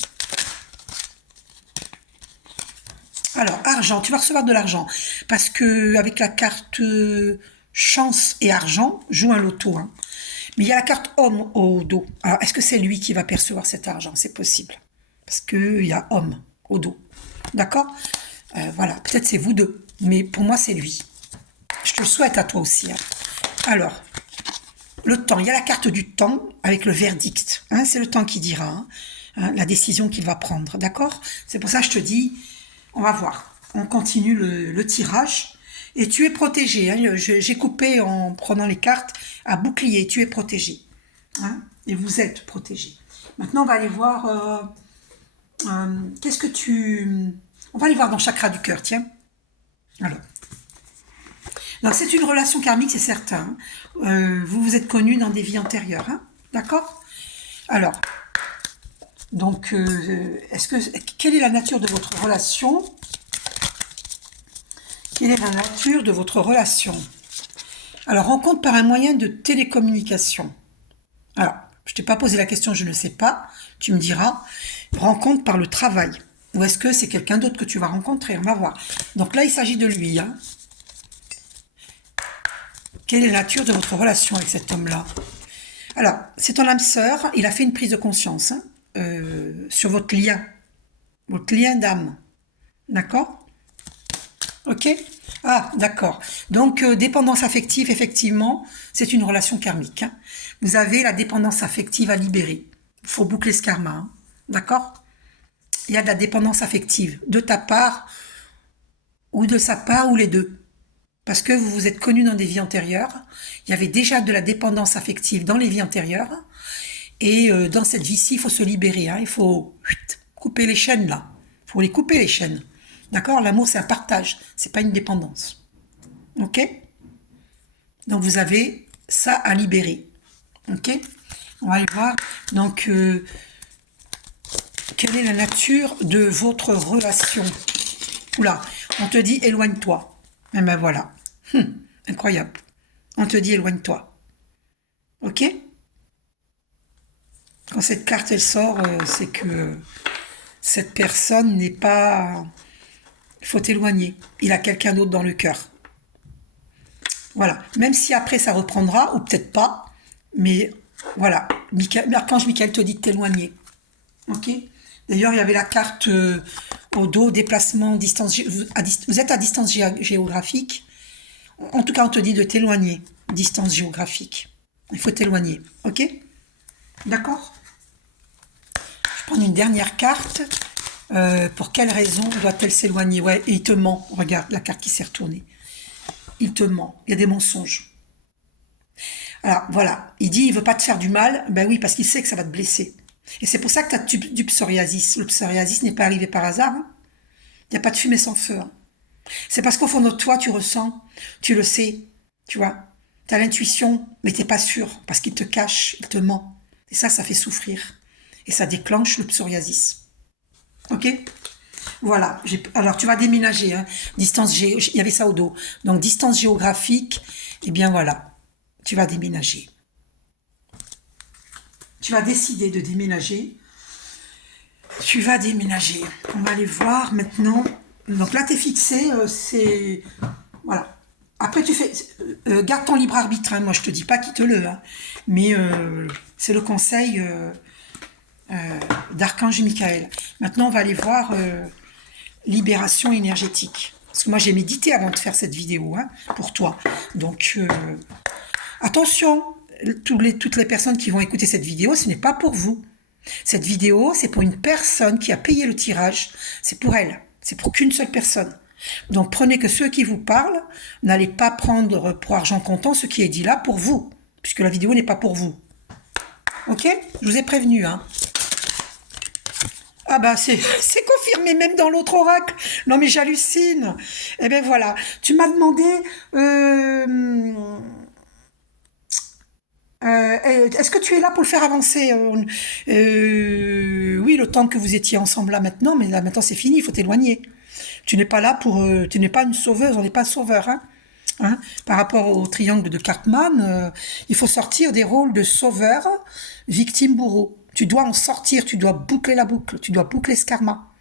Alors, argent, tu vas recevoir de l'argent. Parce que avec la carte chance et argent, joue un loto, hein. Mais il y a la carte homme au dos. Alors, est-ce que c'est lui qui va percevoir cet argent? C'est possible. Parce qu'il y a homme au dos. D'accord? Voilà, peut-être c'est vous deux. Mais pour moi, c'est lui. Je te le souhaite à toi aussi, hein. Alors, le temps. Il y a la carte du temps avec le verdict, hein. C'est le temps qui dira, hein, la décision qu'il va prendre. D'accord? C'est pour ça que je te dis, on va voir. On continue le tirage. Et tu es protégé, hein. J'ai coupé en prenant les cartes à bouclier. Tu es protégé, hein, et vous êtes protégé. Maintenant, on va aller voir... qu'est-ce que tu... On va aller voir dans chakra du cœur, tiens. Alors, donc c'est une relation karmique, c'est certain. Vous vous êtes connus dans des vies antérieures, hein, d'accord? Alors, donc, quelle est la nature de votre relation? Quelle est la nature de votre relation? Alors, rencontre par un moyen de télécommunication. Alors, je t'ai pas posé la question, je ne sais pas. Tu me diras. Rencontre par le travail. Ou est-ce que c'est quelqu'un d'autre que tu vas rencontrer? On va voir. Donc là, il s'agit de lui, hein. Quelle est la nature de votre relation avec cet homme-là? Alors, c'est ton âme sœur. Il a fait une prise de conscience, hein, sur votre lien d'âme. D'accord? Ok? Ah, d'accord. Donc, dépendance affective, effectivement, c'est une relation karmique, hein. Vous avez la dépendance affective à libérer. Il faut boucler ce karma, hein. D'accord? Il y a de la dépendance affective, de ta part, ou de sa part, ou les deux. Parce que vous vous êtes connus dans des vies antérieures. Il y avait déjà de la dépendance affective dans les vies antérieures. Et dans cette vie-ci, il faut se libérer, hein. Il faut couper les chaînes, là. Il faut les couper, les chaînes. D'accord? L'amour, c'est un partage, c'est pas une dépendance. Ok? Donc, vous avez ça à libérer. Ok? On va aller voir. Donc, quelle est la nature de votre relation? Oula, on te dit éloigne-toi. Eh ben voilà. Incroyable. On te dit éloigne-toi. Ok? Quand cette carte, elle sort, c'est que cette personne n'est pas... Il faut t'éloigner. Il a quelqu'un d'autre dans le cœur. Voilà. Même si après ça reprendra, ou peut-être pas, mais voilà. L'archange Michael te dit de t'éloigner. Ok. D'ailleurs, il y avait la carte au dos, déplacement, distance. Vous êtes à distance géographique. En tout cas, on te dit de t'éloigner. Distance géographique. Il faut t'éloigner. Ok. D'accord. Je prends une dernière carte. Pour quelle raison doit-elle s'éloigner? Ouais, et il te ment. Regarde la carte qui s'est retournée. Il te ment. Il y a des mensonges. Alors voilà, il dit il veut pas te faire du mal. Ben oui, parce qu'il sait que ça va te blesser. Et c'est pour ça que tu as du psoriasis. Le psoriasis n'est pas arrivé par hasard. Hein. Il n'y a pas de fumée sans feu. Hein. C'est parce qu'au fond de toi, tu ressens, tu le sais, tu vois. Tu as l'intuition, mais t'es pas sûr, parce qu'il te cache, il te ment. Et ça fait souffrir. Et ça déclenche le psoriasis. Ok. Voilà. Alors, tu vas déménager. Hein. Il y avait ça au dos. Donc, distance géographique. Eh bien, voilà. Tu vas déménager. Tu vas décider de déménager. Tu vas déménager. On va aller voir maintenant. Donc là, t'es fixé. C'est... Voilà. Après, tu fais... garde ton libre arbitre. Hein. Moi, je te dis pas quitte-le. Hein. Mais c'est le conseil d'Archange Michael. Maintenant, on va aller voir libération énergétique. Parce que moi, j'ai médité avant de faire cette vidéo, hein, pour toi. Donc, attention, toutes les personnes qui vont écouter cette vidéo, ce n'est pas pour vous. Cette vidéo, c'est pour une personne qui a payé le tirage. C'est pour elle. C'est pour qu'une seule personne. Donc, prenez que ceux qui vous parlent, n'allez pas prendre pour argent comptant ce qui est dit là pour vous. Puisque la vidéo n'est pas pour vous. Ok? Je vous ai prévenu, hein. Ah bah c'est confirmé même dans l'autre oracle. Non mais j'hallucine. Eh ben voilà. Tu m'as demandé est-ce que tu es là pour le faire avancer oui, le temps que vous étiez ensemble là maintenant, mais là maintenant c'est fini, il faut t'éloigner. Tu n'es pas là pour... tu n'es pas une sauveuse, on n'est pas sauveur. Hein. Hein, par rapport au triangle de Cartman, il faut sortir des rôles de sauveur, victime, bourreau. Tu dois en sortir, tu dois boucler la boucle, tu dois boucler ce karma.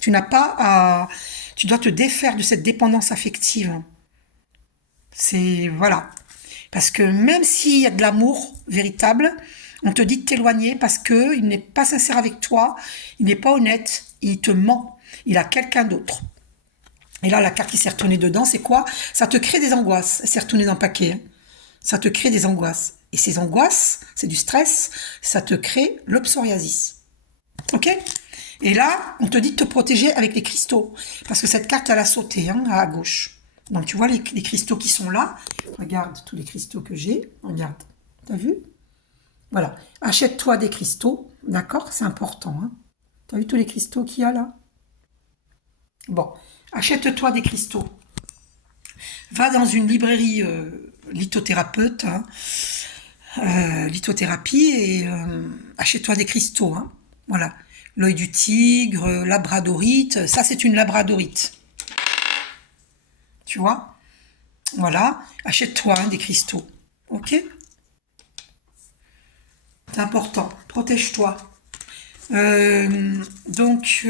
Tu n'as pas à... Tu dois te défaire de cette dépendance affective. C'est... Voilà. Parce que même s'il y a de l'amour véritable, on te dit de t'éloigner parce qu'il n'est pas sincère avec toi, il n'est pas honnête, il te ment, il a quelqu'un d'autre. Et là, la carte qui s'est retournée dedans, c'est quoi? Ça te crée des angoisses. Elle s'est retournée dans le paquet. Hein. Ça te crée des angoisses. Et ces angoisses, c'est du stress, ça te crée le psoriasis. Ok? Et là, on te dit de te protéger avec les cristaux. Parce que cette carte, elle a sauté, hein, à gauche. Donc, tu vois les cristaux qui sont là. Regarde tous les cristaux que j'ai. Regarde. T'as vu? Voilà. Achète-toi des cristaux. D'accord? C'est important. Hein. T'as vu tous les cristaux qu'il y a là? Bon. Achète-toi des cristaux. Va dans une librairie lithothérapeute, hein, lithothérapie, et achète-toi des cristaux. Hein. Voilà. L'œil du tigre, labradorite. Ça, c'est une labradorite. Tu vois? Voilà. Achète-toi des cristaux. Ok? C'est important. Protège-toi. Donc...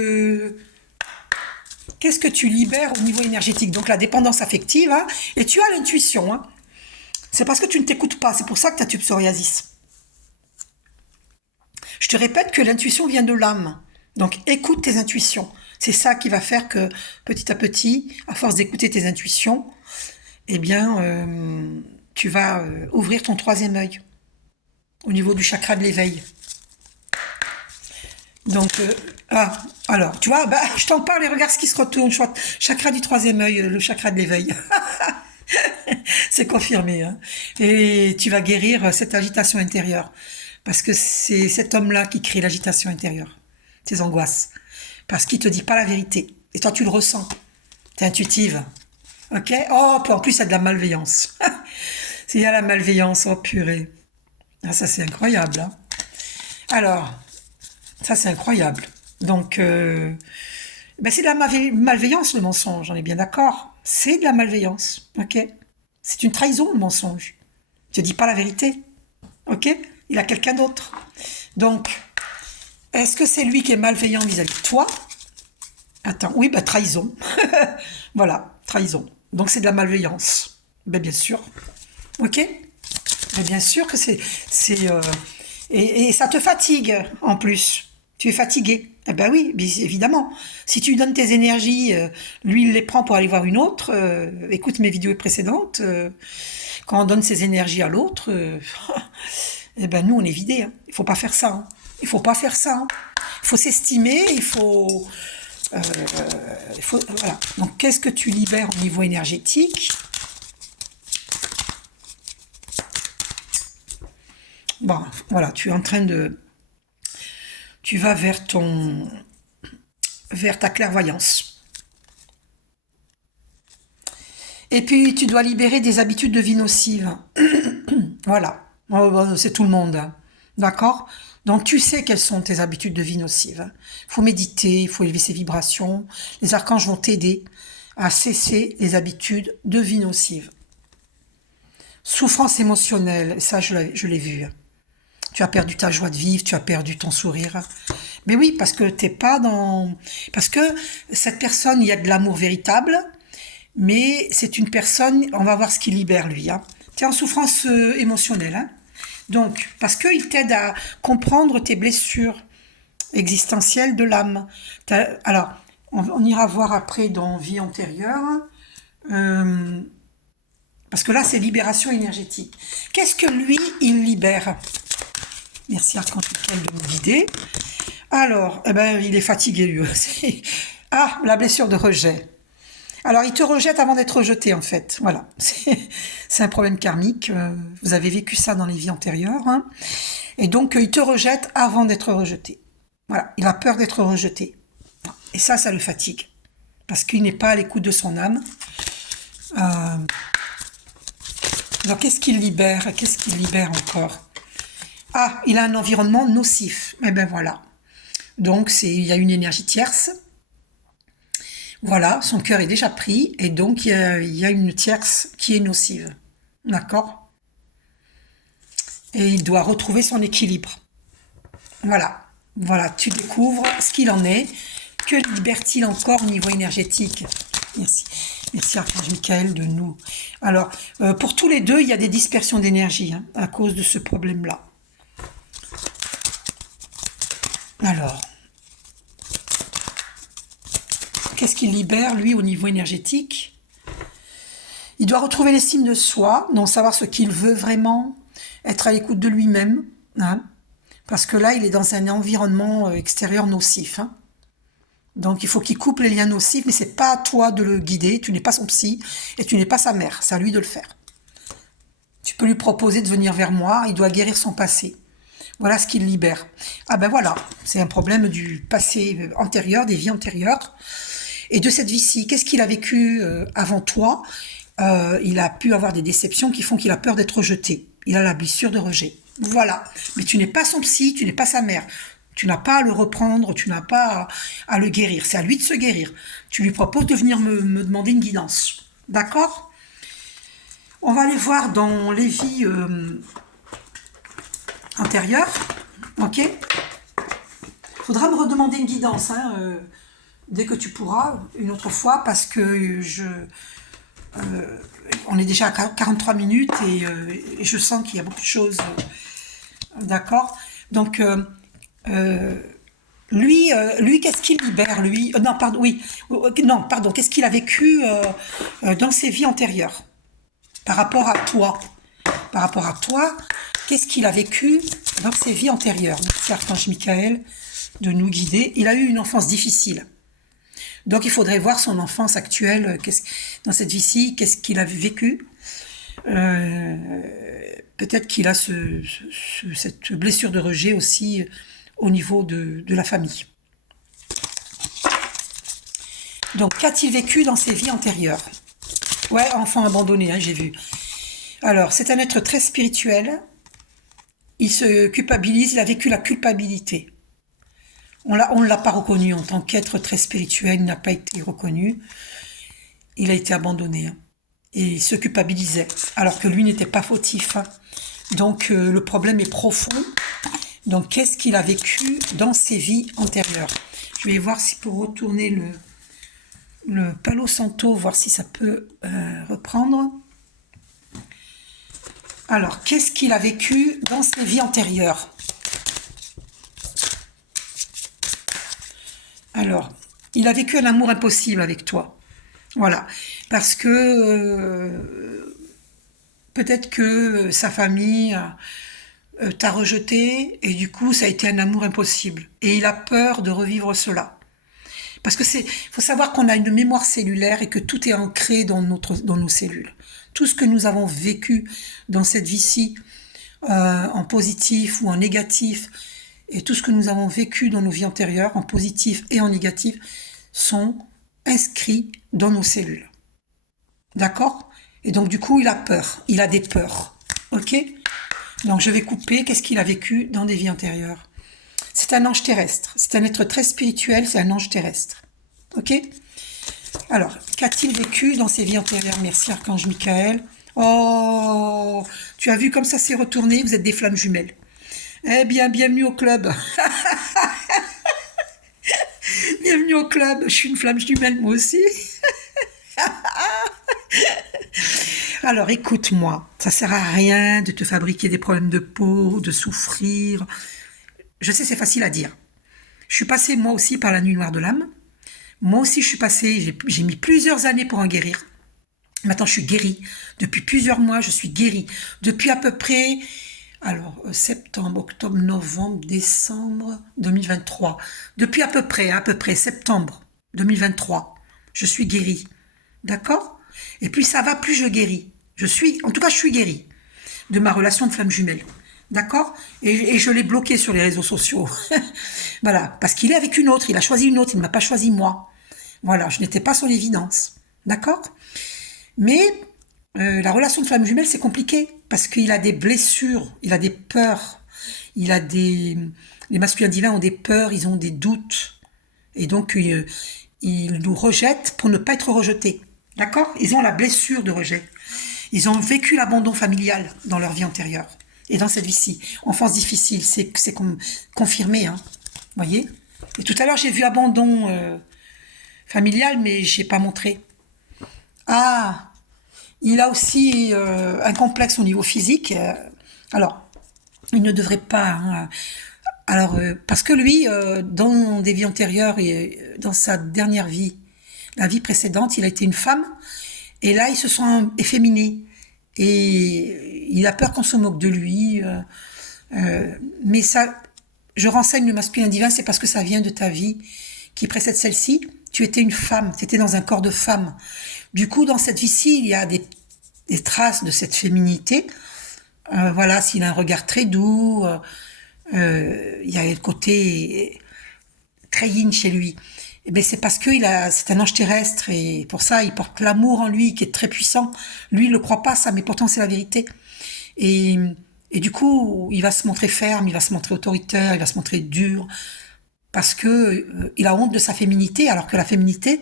qu'est-ce que tu libères au niveau énergétique? Donc la dépendance affective, hein, et tu as l'intuition. Hein. C'est parce que tu ne t'écoutes pas, c'est pour ça que tu as du psoriasis. Je te répète que l'intuition vient de l'âme. Donc écoute tes intuitions. C'est ça qui va faire que petit à petit, à force d'écouter tes intuitions, eh bien, tu vas ouvrir ton troisième œil au niveau du chakra de l'éveil. Donc, alors, tu vois, bah, je t'en parle et regarde ce qui se retourne. Chakra du troisième œil, le chakra de l'éveil. C'est confirmé. Hein. Et tu vas guérir cette agitation intérieure. Parce que c'est cet homme-là qui crée l'agitation intérieure. Tes angoisses. Parce qu'il te dit pas la vérité. Et toi, tu le ressens. T'es intuitive. Ok? Oh, puis en plus, il y a de la malveillance. S'il y a la malveillance, oh purée. Ah, ça, c'est incroyable. Hein. Alors... Ça, c'est incroyable. Donc, ben c'est de la malveillance, le mensonge, on est bien d'accord. C'est de la malveillance, ok? C'est une trahison, le mensonge. Tu ne dis pas la vérité, ok? Il a quelqu'un d'autre. Donc, est-ce que c'est lui qui est malveillant vis-à-vis de toi? Attends, oui, bah trahison. Voilà, trahison. Donc, c'est de la malveillance. Ben, bien sûr. Ok? Ben, bien sûr que c'est, et ça te fatigue en plus. Tu es fatigué. Eh ben oui, évidemment. Si tu lui donnes tes énergies, lui il les prend pour aller voir une autre. Écoute mes vidéos précédentes. Quand on donne ses énergies à l'autre, eh ben nous on est vidé. Hein. Il faut pas faire ça. Hein. Il faut pas faire ça. Hein. Il faut s'estimer. Euh, voilà. Donc qu'est-ce que tu libères au niveau énergétique? Bon, voilà, tu es en train de, tu vas vers ta clairvoyance. Et puis tu dois libérer des habitudes de vie nocives. Voilà. Oh, bah, c'est tout le monde. Hein. D'accord? Donc tu sais quelles sont tes habitudes de vie nocives. Il faut méditer, il faut élever ses vibrations. Les archanges vont t'aider à cesser les habitudes de vie nocives. Souffrance émotionnelle, ça je l'ai vu. Tu as perdu ta joie de vivre, tu as perdu ton sourire. Mais oui, parce que t'es pas dans... Parce que cette personne, il y a de l'amour véritable, mais c'est une personne, on va voir ce qu'il libère lui. Hein. Tu es en souffrance émotionnelle. Hein. Donc, parce qu'il t'aide à comprendre tes blessures existentielles de l'âme. Alors, on ira voir après dans vie antérieure, euh, parce que là, c'est libération énergétique. Qu'est-ce que lui, il libère? Merci Archange Michael de nous guider. Alors, eh ben, il est fatigué lui aussi. Ah, la blessure de rejet. Alors, il te rejette avant d'être rejeté, en fait. Voilà. C'est un problème karmique. Vous avez vécu ça dans les vies antérieures. Hein. Et donc, il te rejette avant d'être rejeté. Voilà. Il a peur d'être rejeté. Et ça le fatigue. Parce qu'il n'est pas à l'écoute de son âme. Donc, qu'est-ce qu'il libère? Qu'est-ce qu'il libère encore? Ah, il a un environnement nocif. Eh ben voilà. Donc, il y a une énergie tierce. Voilà, son cœur est déjà pris et donc il y a une tierce qui est nocive. D'accord? Et il doit retrouver son équilibre. Voilà. Voilà, tu découvres ce qu'il en est. Que libère-t-il encore au niveau énergétique? Merci. Merci Archange Michael de nous. Alors, pour tous les deux, il y a des dispersions d'énergie hein, à cause de ce problème-là. Alors, qu'est-ce qu'il libère, lui, au niveau énergétique? Il doit retrouver l'estime de soi, donc savoir ce qu'il veut vraiment, être à l'écoute de lui-même, hein, parce que là, il est dans un environnement extérieur nocif. Hein. Donc, il faut qu'il coupe les liens nocifs, mais c'est pas à toi de le guider, tu n'es pas son psy, et tu n'es pas sa mère, c'est à lui de le faire. Tu peux lui proposer de venir vers moi, il doit guérir son passé. Voilà ce qu'il libère. Ah ben voilà, c'est un problème du passé antérieur, des vies antérieures. Et de cette vie-ci, qu'est-ce qu'il a vécu avant toi? Il a pu avoir des déceptions qui font qu'il a peur d'être rejeté. Il a la blessure de rejet. Voilà. Mais tu n'es pas son psy, tu n'es pas sa mère. Tu n'as pas à le reprendre, tu n'as pas à le guérir. C'est à lui de se guérir. Tu lui proposes de venir me demander une guidance. D'accord? On va aller voir dans les vies antérieures. Ok? Faudra me redemander une guidance, hein, dès que tu pourras, une autre fois, parce que on est déjà à 43 minutes et je sens qu'il y a beaucoup de choses. D'accord? Donc, lui, qu'est-ce qu'il libère, lui? Non, pardon, oui. Non, pardon, qu'est-ce qu'il a vécu dans ses vies antérieures? Par rapport à toi. Par rapport à toi, qu'est-ce qu'il a vécu dans ses vies antérieures? C'est Archange Michael de nous guider. Il a eu une enfance difficile. Donc il faudrait voir son enfance actuelle, dans cette vie-ci, qu'est-ce qu'il a vécu. Peut-être qu'il a cette blessure de rejet aussi au niveau de la famille. Donc qu'a-t-il vécu dans ses vies antérieures? Ouais, enfant abandonné, hein, j'ai vu. Alors, c'est un être très spirituel. Il se culpabilise, il a vécu la culpabilité. On ne l'a pas reconnu en tant qu'être très spirituel, il n'a pas été reconnu. Il a été abandonné. Hein. Et il se culpabilisait, alors que lui n'était pas fautif. Hein. Donc le problème est profond. Donc qu'est-ce qu'il a vécu dans ses vies antérieures? Je vais voir si pour retourner le Palo Santo, voir si ça peut reprendre. Alors, qu'est-ce qu'il a vécu dans ses vies antérieures? Alors, il a vécu un amour impossible avec toi. Voilà. Parce que peut-être que sa famille t'a rejeté et du coup, ça a été un amour impossible. Et il a peur de revivre cela. Parce que faut savoir qu'on a une mémoire cellulaire et que tout est ancré dans nos cellules. Tout ce que nous avons vécu dans cette vie-ci, en positif ou en négatif, et tout ce que nous avons vécu dans nos vies antérieures, en positif et en négatif, sont inscrits dans nos cellules. D'accord? Et donc, du coup, il a peur. Il a des peurs. Ok? Donc, je vais couper. Qu'est-ce qu'il a vécu dans des vies antérieures? C'est un ange terrestre. C'est un être très spirituel. C'est un ange terrestre. Ok? Alors, qu'a-t-il vécu dans ses vies antérieures? Merci, Archange Michael. Oh, tu as vu comme ça s'est retourné? Vous êtes des flammes jumelles. Eh bien, bienvenue au club. Bienvenue au club. Je suis une flamme jumelle, moi aussi. Alors, écoute-moi. Ça sert à rien de te fabriquer des problèmes de peau, de souffrir. Je sais, c'est facile à dire. Je suis passée, moi aussi, par la nuit noire de l'âme. Moi aussi, je suis passée, j'ai mis plusieurs années pour en guérir. Maintenant, je suis guérie. Depuis plusieurs mois, je suis guérie. Depuis à peu près, alors, septembre, octobre, novembre, décembre 2023. Depuis à peu près septembre 2023, je suis guérie. D'accord? Et plus ça va, plus je guéris. En tout cas, je suis guérie de ma relation de flamme jumelle. D'accord? Et je l'ai bloqué sur les réseaux sociaux. Voilà. Parce qu'il est avec une autre. Il a choisi une autre. Il ne m'a pas choisi moi. Voilà. Je n'étais pas sur l'évidence. D'accord? Mais la relation de flamme jumelle, c'est compliqué. Parce qu'il a des blessures. Il a des peurs. Les masculins divins ont des peurs. Ils ont des doutes. Et donc, ils nous rejettent pour ne pas être rejetés. D'accord? Ils ont la blessure de rejet. Ils ont vécu l'abandon familial dans leur vie antérieure. Et dans cette vie-ci, enfance difficile, c'est confirmé, hein. Vous voyez? Et tout à l'heure, j'ai vu abandon familial, mais j'ai pas montré. Ah, il a aussi un complexe au niveau physique. Alors, il ne devrait pas. Hein. Alors, parce que lui, dans des vies antérieures et dans sa dernière vie, la vie précédente, il a été une femme. Et là, il se sent efféminé. Et il a peur qu'on se moque de lui. Mais ça, je renseigne le masculin divin, c'est parce que ça vient de ta vie qui précède celle-ci. Tu étais une femme, tu étais dans un corps de femme. Du coup, dans cette vie-ci, il y a des traces de cette féminité. Voilà, s'il a un regard très doux, il y a le côté très yin chez lui. Mais c'est parce que c'est un ange terrestre et pour ça, il porte l'amour en lui qui est très puissant. Lui, il le croit pas ça, mais pourtant c'est la vérité. Et du coup, il va se montrer ferme, il va se montrer autoritaire, il va se montrer dur parce que il a honte de sa féminité, alors que la féminité,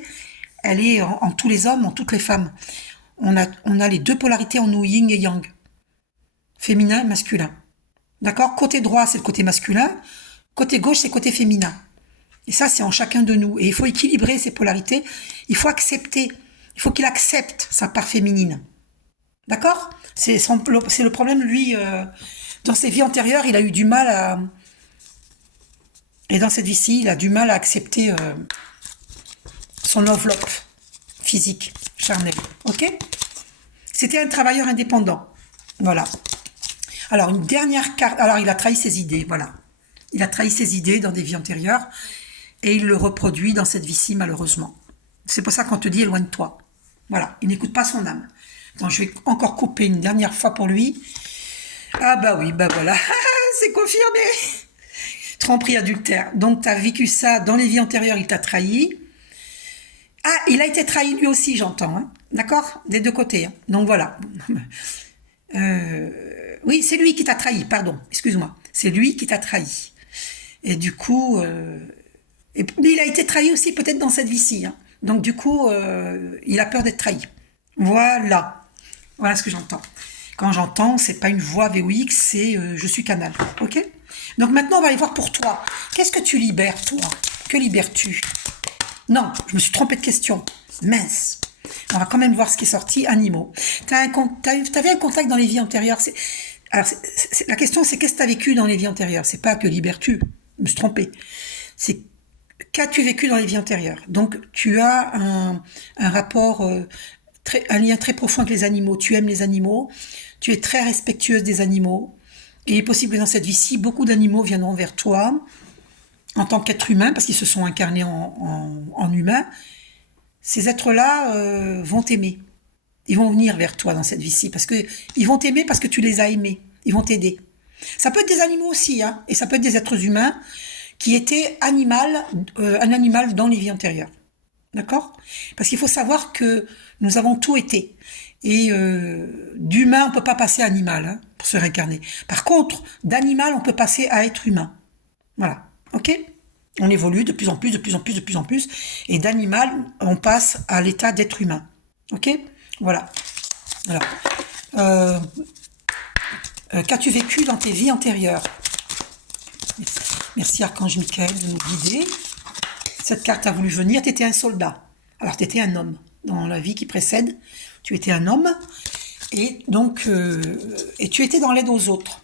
elle est en tous les hommes, en toutes les femmes. On a les deux polarités en nous, yin et yang, féminin et masculin. D'accord? Côté droit, c'est le côté masculin. Côté gauche, c'est le côté féminin. Et ça, c'est en chacun de nous. Et il faut équilibrer ces polarités. Il faut accepter. Il faut qu'il accepte sa part féminine. D'accord? C'est le problème, lui, dans ses vies antérieures, il a eu du mal à... Et dans cette vie-ci, il a du mal à accepter son enveloppe physique, charnelle. Ok? C'était un travailleur indépendant. Voilà. Alors, une dernière carte... Alors, il a trahi ses idées, voilà. Il a trahi ses idées dans des vies antérieures. Et il le reproduit dans cette vie-ci, malheureusement. C'est pour ça qu'on te dit éloigne-toi. Voilà, il n'écoute pas son âme. Donc je vais encore couper une dernière fois pour lui. Ah bah oui, bah voilà, c'est confirmé. Tromperie adultère. Donc tu as vécu ça dans les vies antérieures, il t'a trahi. Ah, il a été trahi lui aussi, j'entends. Hein. D'accord? Des deux côtés. Hein. Donc voilà. Oui, c'est lui qui t'a trahi, pardon, excuse-moi. C'est lui qui t'a trahi. Et du coup... mais il a été trahi aussi peut-être dans cette vie-ci. Hein. Donc du coup, il a peur d'être trahi. Voilà. Voilà ce que j'entends. Quand j'entends, c'est pas une voix VOX, c'est je suis canal. Ok? Donc maintenant, on va aller voir pour toi. Qu'est-ce que tu libères, toi? Que libères-tu? Non, je me suis trompée de question. Mince. On va quand même voir ce qui est sorti. Animaux. T'avais un contact dans les vies antérieures. Alors, la question, c'est qu'est-ce que tu as vécu dans les vies antérieures? C'est pas que libertu. Je me suis trompée. C'est qu'as-tu vécu dans les vies antérieures? Donc, tu as un rapport, un lien très profond avec les animaux. Tu aimes les animaux. Tu es très respectueuse des animaux. Et il est possible que dans cette vie-ci, beaucoup d'animaux viendront vers toi en tant qu'être humain, parce qu'ils se sont incarnés en humain. Ces êtres-là vont t'aimer. Ils vont venir vers toi dans cette vie-ci, parce que ils vont t'aimer parce que tu les as aimés. Ils vont t'aider. Ça peut être des animaux aussi, hein, et ça peut être des êtres humains qui étaient un animal dans les vies antérieures. D'accord? Parce qu'il faut savoir que nous avons tout été. Et d'humain, on peut pas passer à animal, hein, pour se réincarner. Par contre, d'animal, on peut passer à être humain. Voilà. Ok? On évolue de plus en plus, de plus en plus, de plus en plus. Et d'animal, on passe à l'état d'être humain. Ok? Voilà. Alors, qu'as-tu vécu dans tes vies antérieures? Merci Archange Michael de nous guider. Cette carte a voulu venir. Tu étais un soldat. Alors, tu étais un homme. Dans la vie qui précède, tu étais un homme. Et donc, et tu étais dans l'aide aux autres.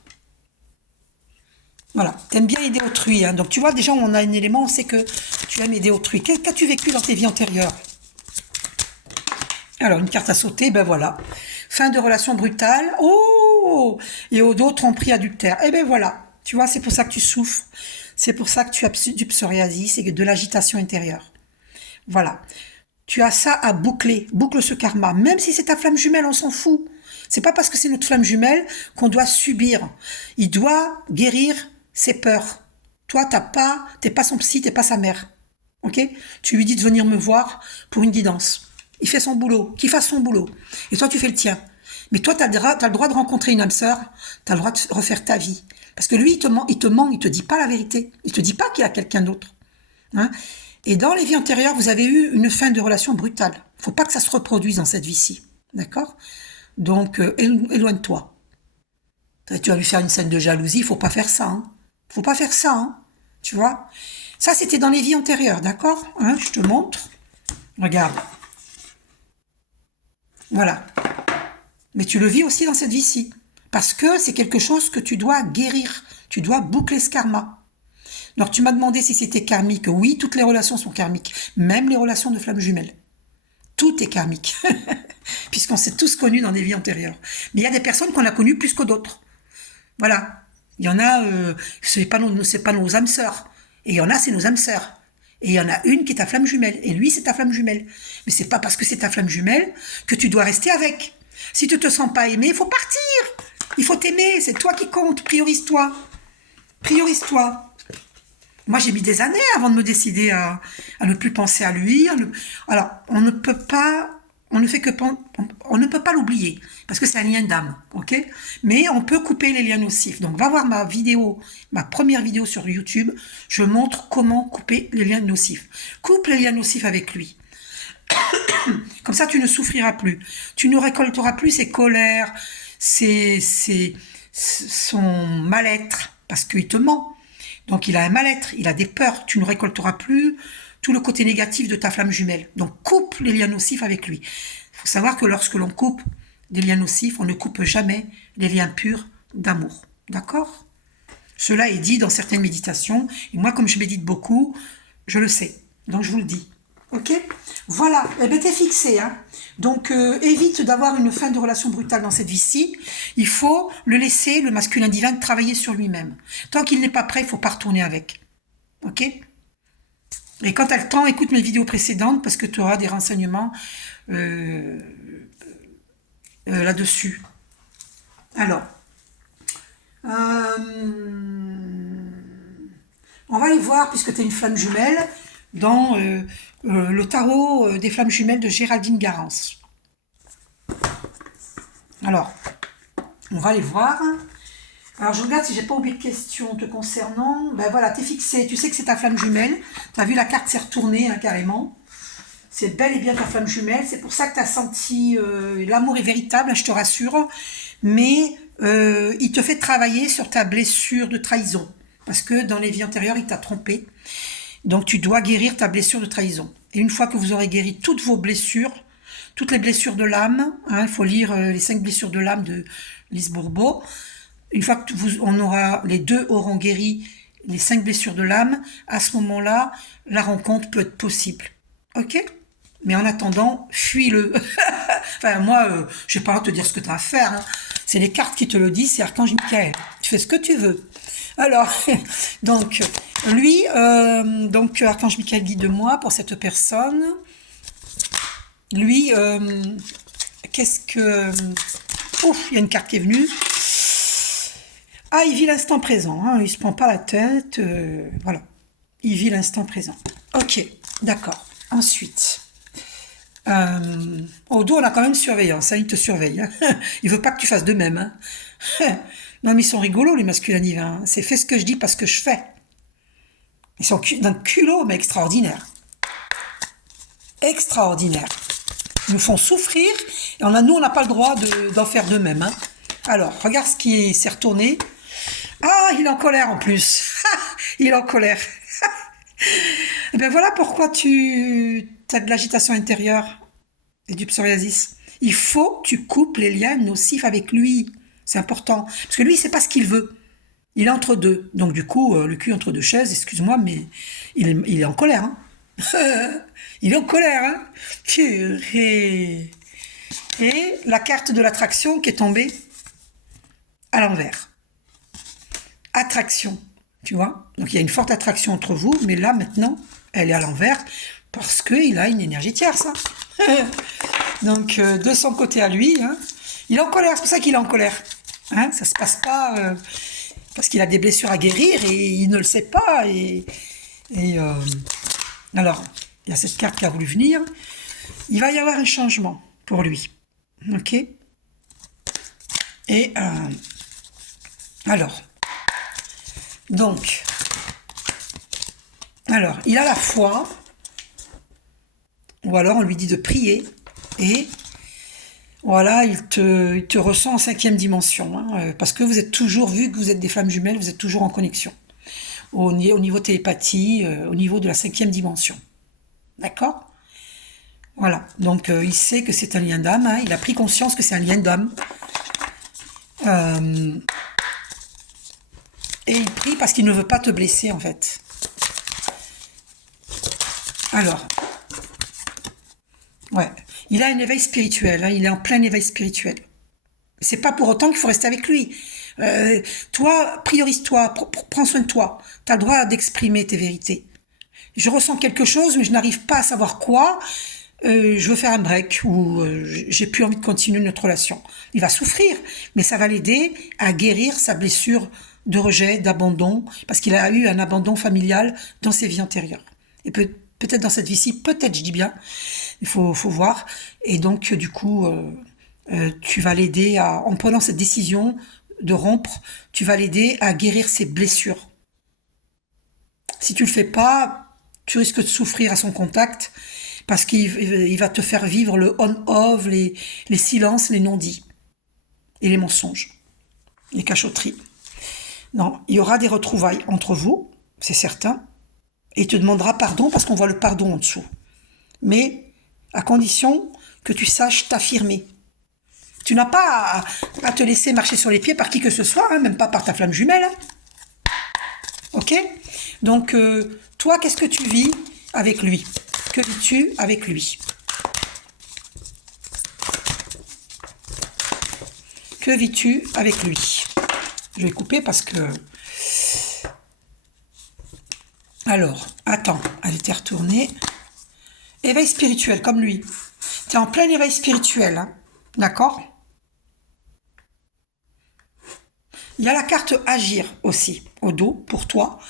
Voilà, t'aimes bien aider autrui. Hein. Donc tu vois, déjà, on a un élément, on sait que tu aimes aider autrui. Qu'as-tu vécu dans tes vies antérieures? Alors, une carte à sauter, ben voilà. Fin de relation brutale. Oh! Et d'autres ont pris adultère. Eh ben voilà. Tu vois, c'est pour ça que tu souffres. C'est pour ça que tu as du psoriasis et de l'agitation intérieure. Voilà. Tu as ça à boucler. Boucle ce karma. Même si c'est ta flamme jumelle, on s'en fout. C'est pas parce que c'est notre flamme jumelle qu'on doit subir. Il doit guérir ses peurs. Toi, t'es pas son psy, t'es pas sa mère. Ok? Tu lui dis de venir me voir pour une guidance. Il fait son boulot, qu'il fasse son boulot. Et toi, tu fais le tien. Mais toi, t'as le droit de rencontrer une âme sœur, t'as le droit de refaire ta vie. Parce que lui, il te ment, il te dit pas la vérité. Il te dit pas qu'il y a quelqu'un d'autre. Hein? Et dans les vies antérieures, vous avez eu une fin de relation brutale. Faut pas que ça se reproduise dans cette vie-ci. D'accord? Donc, éloigne-toi. Tu vas lui faire une scène de jalousie, faut pas faire ça. Hein. Faut pas faire ça, hein. Tu vois? Ça, c'était dans les vies antérieures, d'accord? Hein, je te montre. Regarde. Voilà. Mais tu le vis aussi dans cette vie-ci. Parce que c'est quelque chose que tu dois guérir. Tu dois boucler ce karma. Donc, tu m'as demandé si c'était karmique. Oui, toutes les relations sont karmiques. Même les relations de flammes jumelles. Tout est karmique. Puisqu'on s'est tous connus dans des vies antérieures. Mais il y a des personnes qu'on a connues plus que d'autres. Voilà. Il y en a, c'est pas nos âmes sœurs. Et il y en a, c'est nos âmes sœurs. Et il y en a une qui est ta flamme jumelle. Et lui, c'est ta flamme jumelle. Mais c'est pas parce que c'est ta flamme jumelle que tu dois rester avec. Si tu te sens pas aimé, il faut partir. Il faut t'aimer. C'est toi qui compte. Priorise-toi. Priorise-toi. Moi, j'ai mis des années avant de me décider à ne plus penser à lui. Alors, on ne peut pas l'oublier parce que c'est un lien d'âme, ok? Mais on peut couper les liens nocifs. Donc, va voir ma première vidéo sur YouTube. Je montre comment couper les liens nocifs. Coupe les liens nocifs avec lui. Comme ça, tu ne souffriras plus. Tu ne récolteras plus ses colères, son mal-être, parce qu'il te ment. Donc, il a un mal-être, il a des peurs. Tu ne récolteras plus tout le côté négatif de ta flamme jumelle. Donc, coupe les liens nocifs avec lui. Il faut savoir que lorsque l'on coupe des liens nocifs, on ne coupe jamais les liens purs d'amour. D'accord? Cela est dit dans certaines méditations. Et moi, comme je médite beaucoup, je le sais. Donc, je vous le dis. Ok? Voilà. Eh bien, t'es fixé, hein. Donc, évite d'avoir une fin de relation brutale dans cette vie-ci. Il faut le laisser, le masculin divin, travailler sur lui-même. Tant qu'il n'est pas prêt, il ne faut pas retourner avec. Ok? Et quand tu as le temps, écoute mes vidéos précédentes parce que tu auras des renseignements là-dessus. Alors, on va aller voir, puisque tu es une flamme jumelle, dans le tarot des flammes jumelles de Géraldine Garance. Alors, on va aller voir. Alors, je regarde si j'ai pas oublié de questions te concernant. Ben voilà, t'es fixé. Tu sais que c'est ta flamme jumelle. Tu as vu, la carte s'est retournée, hein, carrément. C'est bel et bien ta flamme jumelle. C'est pour ça que tu as senti... l'amour est véritable, hein, je te rassure. Mais il te fait travailler sur ta blessure de trahison. Parce que dans les vies antérieures, il t'a trompé. Donc, tu dois guérir ta blessure de trahison. Et une fois que vous aurez guéri toutes vos blessures, toutes les blessures de l'âme. Il faut lire les 5 blessures de l'âme de Lise Bourbeau. Une fois que les deux auront guéri les 5 blessures de l'âme, à ce moment-là, la rencontre peut être possible. Ok ? Mais en attendant, fuis-le. Enfin, moi, je vais pas te dire ce que tu as à faire. Hein. C'est les cartes qui te le disent, c'est Archange Michael. Tu fais ce que tu veux. Alors, donc, lui, Archange Michael, guide-moi pour cette personne. Lui, qu'est-ce que... Ouf, il y a une carte qui est venue. Ah, il vit l'instant présent, hein, il se prend pas la tête, voilà. Il vit l'instant présent. Ok, d'accord. Ensuite, au dos, on a quand même surveillance, hein, il te surveille. Hein. Il veut pas que tu fasses de même. Hein. Non, mais ils sont rigolos, les masculins divins. C'est fais ce que je dis parce que je fais. Ils sont d'un culot, mais extraordinaire. Extraordinaire. Ils nous font souffrir, et nous, on n'a pas le droit d'en faire de même. Hein. Alors, regarde ce qui s'est retourné. Ah, il est en colère en plus. Il est en colère. Et bien voilà pourquoi tu as de l'agitation intérieure et du psoriasis. Il faut que tu coupes les liens nocifs avec lui. C'est important. Parce que lui, il ne sait pas ce qu'il veut. Il est entre deux. Donc du coup, le cul entre deux chaises, excuse-moi, mais il est en colère. Hein. Il est en colère. Hein. Purée. Et la carte de l'attraction qui est tombée à l'envers. Attraction, tu vois. Donc il y a une forte attraction entre vous, mais là maintenant, elle est à l'envers parce qu'il a une énergie tierce. Hein. Donc de son côté à lui, hein, il est en colère, c'est pour ça qu'il est en colère. Hein, ça se passe pas parce qu'il a des blessures à guérir et il ne le sait pas. Alors, il y a cette carte qui a voulu venir. Il va y avoir un changement pour lui. Ok. Et alors. Donc, il a la foi, ou alors on lui dit de prier, et voilà, il te ressent en 5e dimension, hein, parce que vous êtes toujours, vu que vous êtes des flammes jumelles, vous êtes toujours en connexion, au niveau télépathie, au niveau de la 5e dimension. D'accord ? Voilà, donc il sait que c'est un lien d'âme, hein, il a pris conscience que c'est un lien d'âme. Et il prie parce qu'il ne veut pas te blesser, en fait. Alors, ouais, il a un éveil spirituel, hein, il est en plein éveil spirituel. C'est pas pour autant qu'il faut rester avec lui. Toi, priorise-toi, prends soin de toi. Tu as le droit d'exprimer tes vérités. Je ressens quelque chose, mais je n'arrive pas à savoir quoi. Je veux faire un break ou j'ai plus envie de continuer notre relation. Il va souffrir, mais ça va l'aider à guérir sa blessure de rejet, d'abandon, parce qu'il a eu un abandon familial dans ses vies antérieures. Et peut-être dans cette vie-ci, peut-être, je dis bien, il faut voir. Et donc, du coup, tu vas l'aider en prenant cette décision de rompre, tu vas l'aider à guérir ses blessures. Si tu le fais pas, tu risques de souffrir à son contact, parce qu'il va te faire vivre le on-off, les silences, les non-dits, et les mensonges, les cachotteries. Non, il y aura des retrouvailles entre vous, c'est certain, et il te demandera pardon parce qu'on voit le pardon en dessous. Mais à condition que tu saches t'affirmer. Tu n'as pas à te laisser marcher sur les pieds par qui que ce soit, hein, même pas par ta flamme jumelle. Hein. Ok ? Donc, toi, qu'est-ce que tu vis avec lui ? Que vis-tu avec lui ? Que vis-tu avec lui ? Je vais couper parce que... Alors, attends, elle était retournée. Éveil spirituel, comme lui. Tu es en plein éveil spirituel, hein, d'accord ? Il y a la carte agir aussi, au dos, pour toi.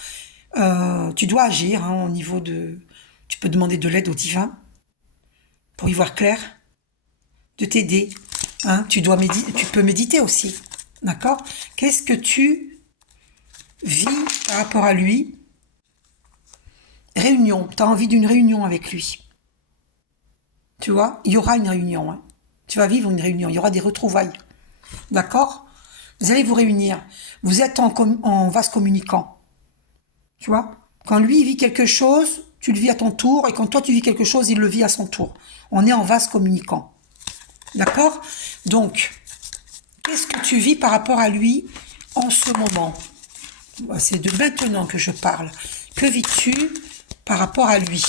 Tu dois agir, hein, au niveau de... Tu peux demander de l'aide au divin, pour y voir clair, de t'aider. Hein, tu peux méditer aussi. D'accord ? Qu'est-ce que tu vis par rapport à lui ? Réunion. Tu as envie d'une réunion avec lui. Tu vois ? Il y aura une réunion. Hein. Tu vas vivre une réunion. Il y aura des retrouvailles. D'accord ? Vous allez vous réunir. Vous êtes en vase communicant. Tu vois ? Quand lui vit quelque chose, tu le vis à ton tour, et quand toi tu vis quelque chose, il le vit à son tour. On est en vase communicant. D'accord? Donc, qu'est-ce que tu vis par rapport à lui en ce moment? C'est de maintenant que je parle. Que vis-tu par rapport à lui?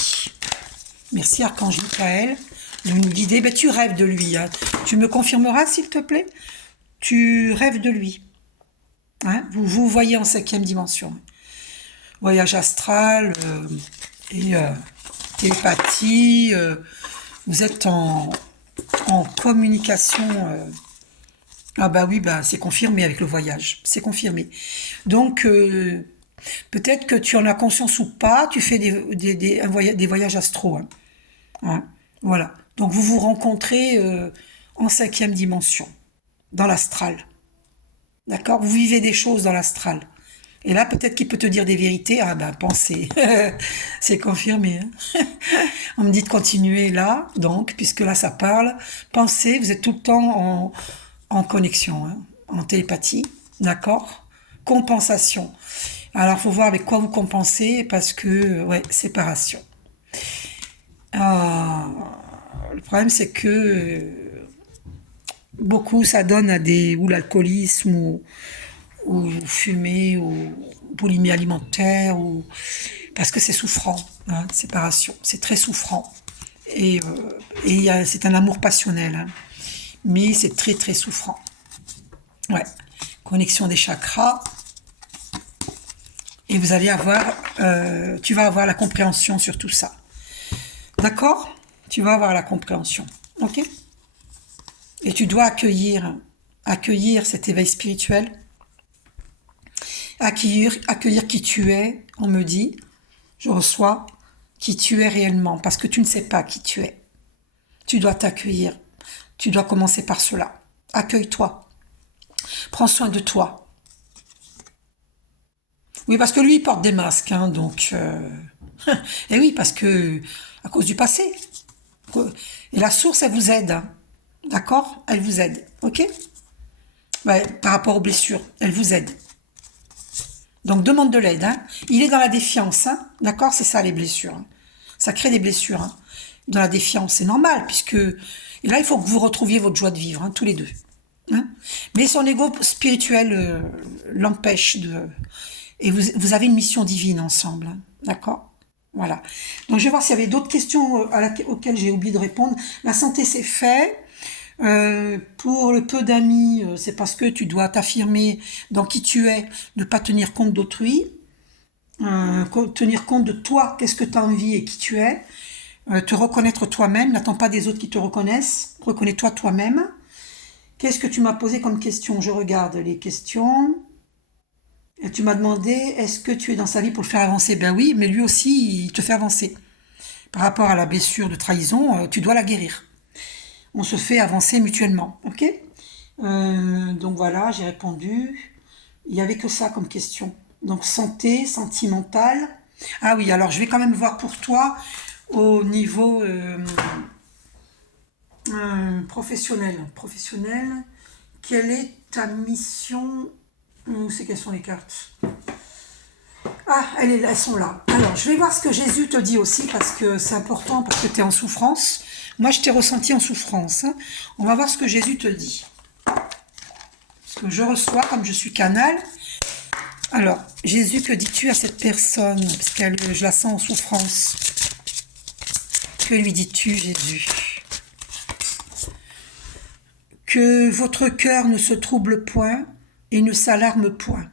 Merci Archange Michael de nous guider. Ben, tu rêves de lui. Hein. Tu me confirmeras s'il te plaît? Tu rêves de lui. Hein, vous voyez en 5e dimension. Voyage astral et télépathie. Vous êtes en communication. Ah bah oui, bah c'est confirmé avec le voyage. C'est confirmé. Donc, peut-être que tu en as conscience ou pas, tu fais des voyages astro. Hein. Hein, voilà. Donc, vous vous rencontrez en 5e dimension, dans l'astral. D'accord? Vous vivez des choses dans l'astral. Et là, peut-être qu'il peut te dire des vérités. Ah ben, pensez. C'est confirmé. Hein. On me dit de continuer là, donc, puisque là, ça parle. Pensez, vous êtes tout le temps en connexion, hein, en télépathie. D'accord? Compensation. Alors, faut voir avec quoi vous compensez, parce que, ouais, séparation. Le problème, c'est que beaucoup, ça donne à ou l'alcoolisme, ou fumer, ou boulimie alimentaire, parce que c'est souffrant, hein, séparation. C'est très souffrant. Et c'est un amour passionnel, hein, mais c'est très très souffrant. Ouais. Connexion des chakras. Et vous allez tu vas avoir la compréhension sur tout ça. D'accord? Tu vas avoir la compréhension. Ok? Et tu dois accueillir cet éveil spirituel, accueillir qui tu es, on me dit, je reçois, qui tu es réellement, parce que tu ne sais pas qui tu es. Tu dois t'accueillir. Tu dois commencer par cela. Accueille-toi. Prends soin de toi. Oui, parce que lui, il porte des masques, hein, donc... Et oui, parce que... À cause du passé. Et la source, elle vous aide. Hein. D'accord? Elle vous aide. Ok? Ouais, par rapport aux blessures, elle vous aide. Donc, demande de l'aide. Hein. Il est dans la défiance. Hein. D'accord? C'est ça, les blessures. Hein. Ça crée des blessures. Hein. Dans la défiance, c'est normal, puisque... Et là, il faut que vous retrouviez votre joie de vivre, hein, tous les deux. Hein. Mais son ego spirituel l'empêche de... Et vous avez une mission divine ensemble. Hein. D'accord? Voilà. Donc, je vais voir s'il y avait d'autres questions auxquelles j'ai oublié de répondre. La santé, c'est fait. Pour le peu d'amis, c'est parce que tu dois t'affirmer dans qui tu es, ne pas tenir compte d'autrui, tenir compte de toi, qu'est-ce que tu as envie et qui tu es, te reconnaître toi-même, n'attends pas des autres qui te reconnaissent, reconnais-toi toi-même. Qu'est-ce que tu m'as posé comme question? Je regarde les questions. Et tu m'as demandé, est-ce que tu es dans sa vie pour le faire avancer? Ben oui, mais lui aussi, il te fait avancer. Par rapport à la blessure de trahison, tu dois la guérir. On se fait avancer mutuellement, ok? Donc voilà, j'ai répondu. Il n'y avait que ça comme question. Donc santé, sentimentale. Ah oui, alors je vais quand même voir pour toi au niveau professionnel. Professionnel, quelle est ta mission? Où c'est quelles sont les cartes? Ah, elles sont là. Alors, je vais voir ce que Jésus te dit aussi, parce que c'est important, parce que tu es en souffrance. Moi, je t'ai ressenti en souffrance. Hein. On va voir ce que Jésus te dit. Ce que je reçois, comme je suis canal. Alors, Jésus, que dis-tu à cette personne? Parce que je la sens en souffrance. Que lui dis-tu, Jésus? Que votre cœur ne se trouble point et ne s'alarme point.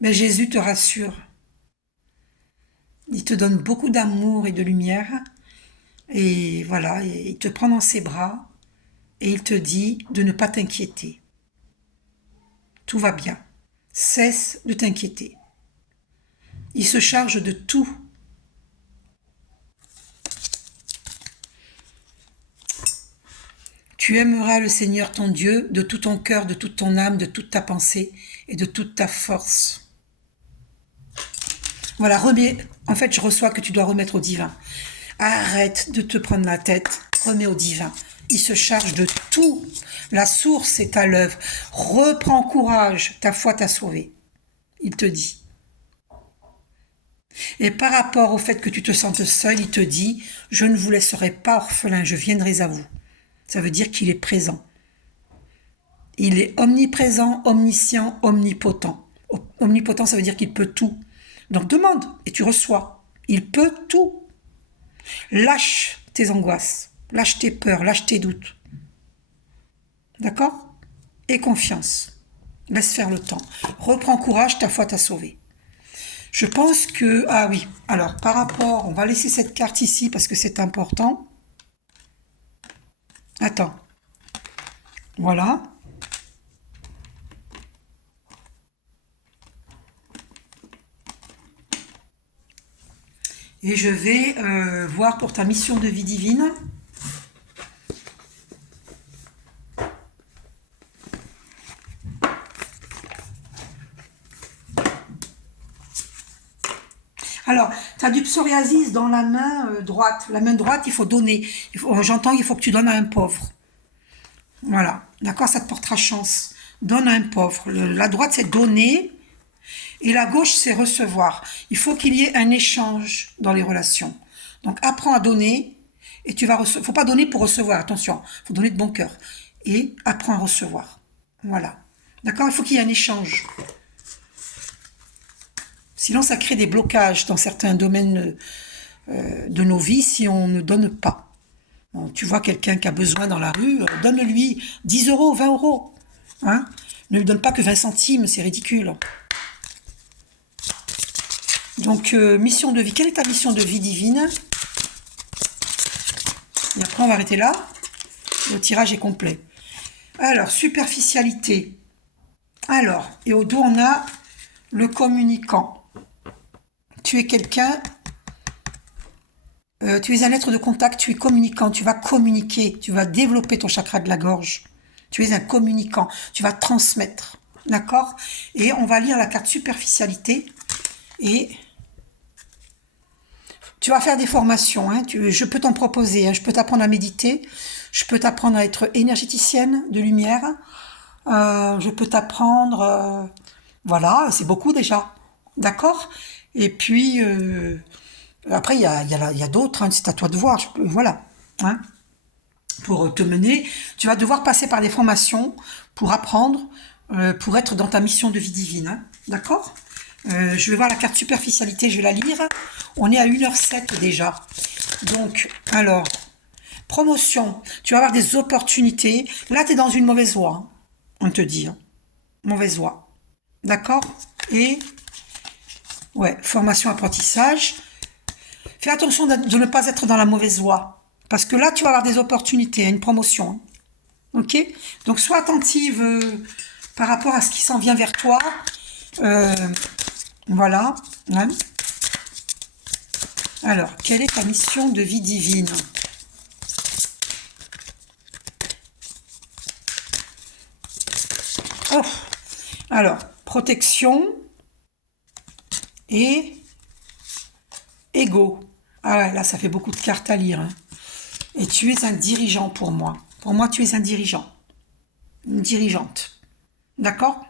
Mais Jésus te rassure. Il te donne beaucoup d'amour et de lumière. Et voilà, et il te prend dans ses bras et il te dit de ne pas t'inquiéter. Tout va bien. Cesse de t'inquiéter. Il se charge de tout. Tu aimeras le Seigneur ton Dieu de tout ton cœur, de toute ton âme, de toute ta pensée et de toute ta force. Voilà, en fait, je reçois que tu dois remettre au divin. Arrête de te prendre la tête, remets au divin. Il se charge de tout. La source est à l'œuvre. Reprends courage, ta foi t'a sauvé. Il te dit. Et par rapport au fait que tu te sentes seul, il te dit, je ne vous laisserai pas orphelin, je viendrai à vous. Ça veut dire qu'il est présent. Il est omniprésent, omniscient, omnipotent. Omnipotent, ça veut dire qu'il peut tout. Donc demande et tu reçois. Il peut tout. Lâche tes angoisses, lâche tes peurs, lâche tes doutes. D'accord? Et confiance. Laisse faire le temps. Reprends courage, ta foi t'a sauvé. Je pense que... Ah oui, alors par rapport... On va laisser cette carte ici parce que c'est important. Attends. Voilà. Et je vais voir pour ta mission de vie divine. Alors, tu as du psoriasis dans la main droite. La main droite, il faut donner. J'entends qu'il faut que tu donnes à un pauvre. Voilà. D'accord, ça te portera chance. Donne à un pauvre. La droite, c'est donner. Et la gauche, c'est recevoir. Il faut qu'il y ait un échange dans les relations. Donc, apprends à donner. Et tu vas recevoir. Il ne faut pas donner pour recevoir. Attention. Il faut donner de bon cœur. Et apprends à recevoir. Voilà. D'accord, il faut qu'il y ait un échange. Sinon, ça crée des blocages dans certains domaines de nos vies si on ne donne pas. Bon, tu vois quelqu'un qui a besoin dans la rue, donne-lui 10 euros, 20 euros. Hein, ne lui donne pas que 20 centimes, c'est ridicule. Donc, mission de vie. Quelle est ta mission de vie divine? Et après, on va arrêter là. Le tirage est complet. Alors, superficialité. Alors, et au dos, on a le communicant. Tu es quelqu'un, tu es un être de contact, tu es communicant, tu vas communiquer, tu vas développer ton chakra de la gorge. Tu es un communicant, tu vas transmettre, d'accord? Et on va lire la carte superficialité et tu vas faire des formations, hein, je peux t'en proposer, hein, je peux t'apprendre à méditer, je peux t'apprendre à être énergéticienne de lumière, je peux t'apprendre, voilà, c'est beaucoup déjà, d'accord? Et puis, après, il y a d'autres, hein, c'est à toi de voir, voilà. Hein, pour te mener, tu vas devoir passer par des formations pour apprendre, pour être dans ta mission de vie divine. Hein, d'accord? Je vais voir la carte superficialité, je vais la lire. On est à 1h07 déjà. Donc, alors, promotion, tu vas avoir des opportunités. Là, tu es dans une mauvaise voie, hein, on te dit. Hein, mauvaise voie. D'accord? Et... ouais, formation, apprentissage. Fais attention de ne pas être dans la mauvaise voie. Parce que là, tu vas avoir des opportunités, une promotion. Ok? Donc, sois attentive par rapport à ce qui s'en vient vers toi. Voilà. Hein. Alors, quelle est ta mission de vie divine? Oh. Alors, protection et ego. Ah ouais, là, ça fait beaucoup de cartes à lire. Hein. Et tu es un dirigeant pour moi. Pour moi, tu es un dirigeant. Une dirigeante. D'accord?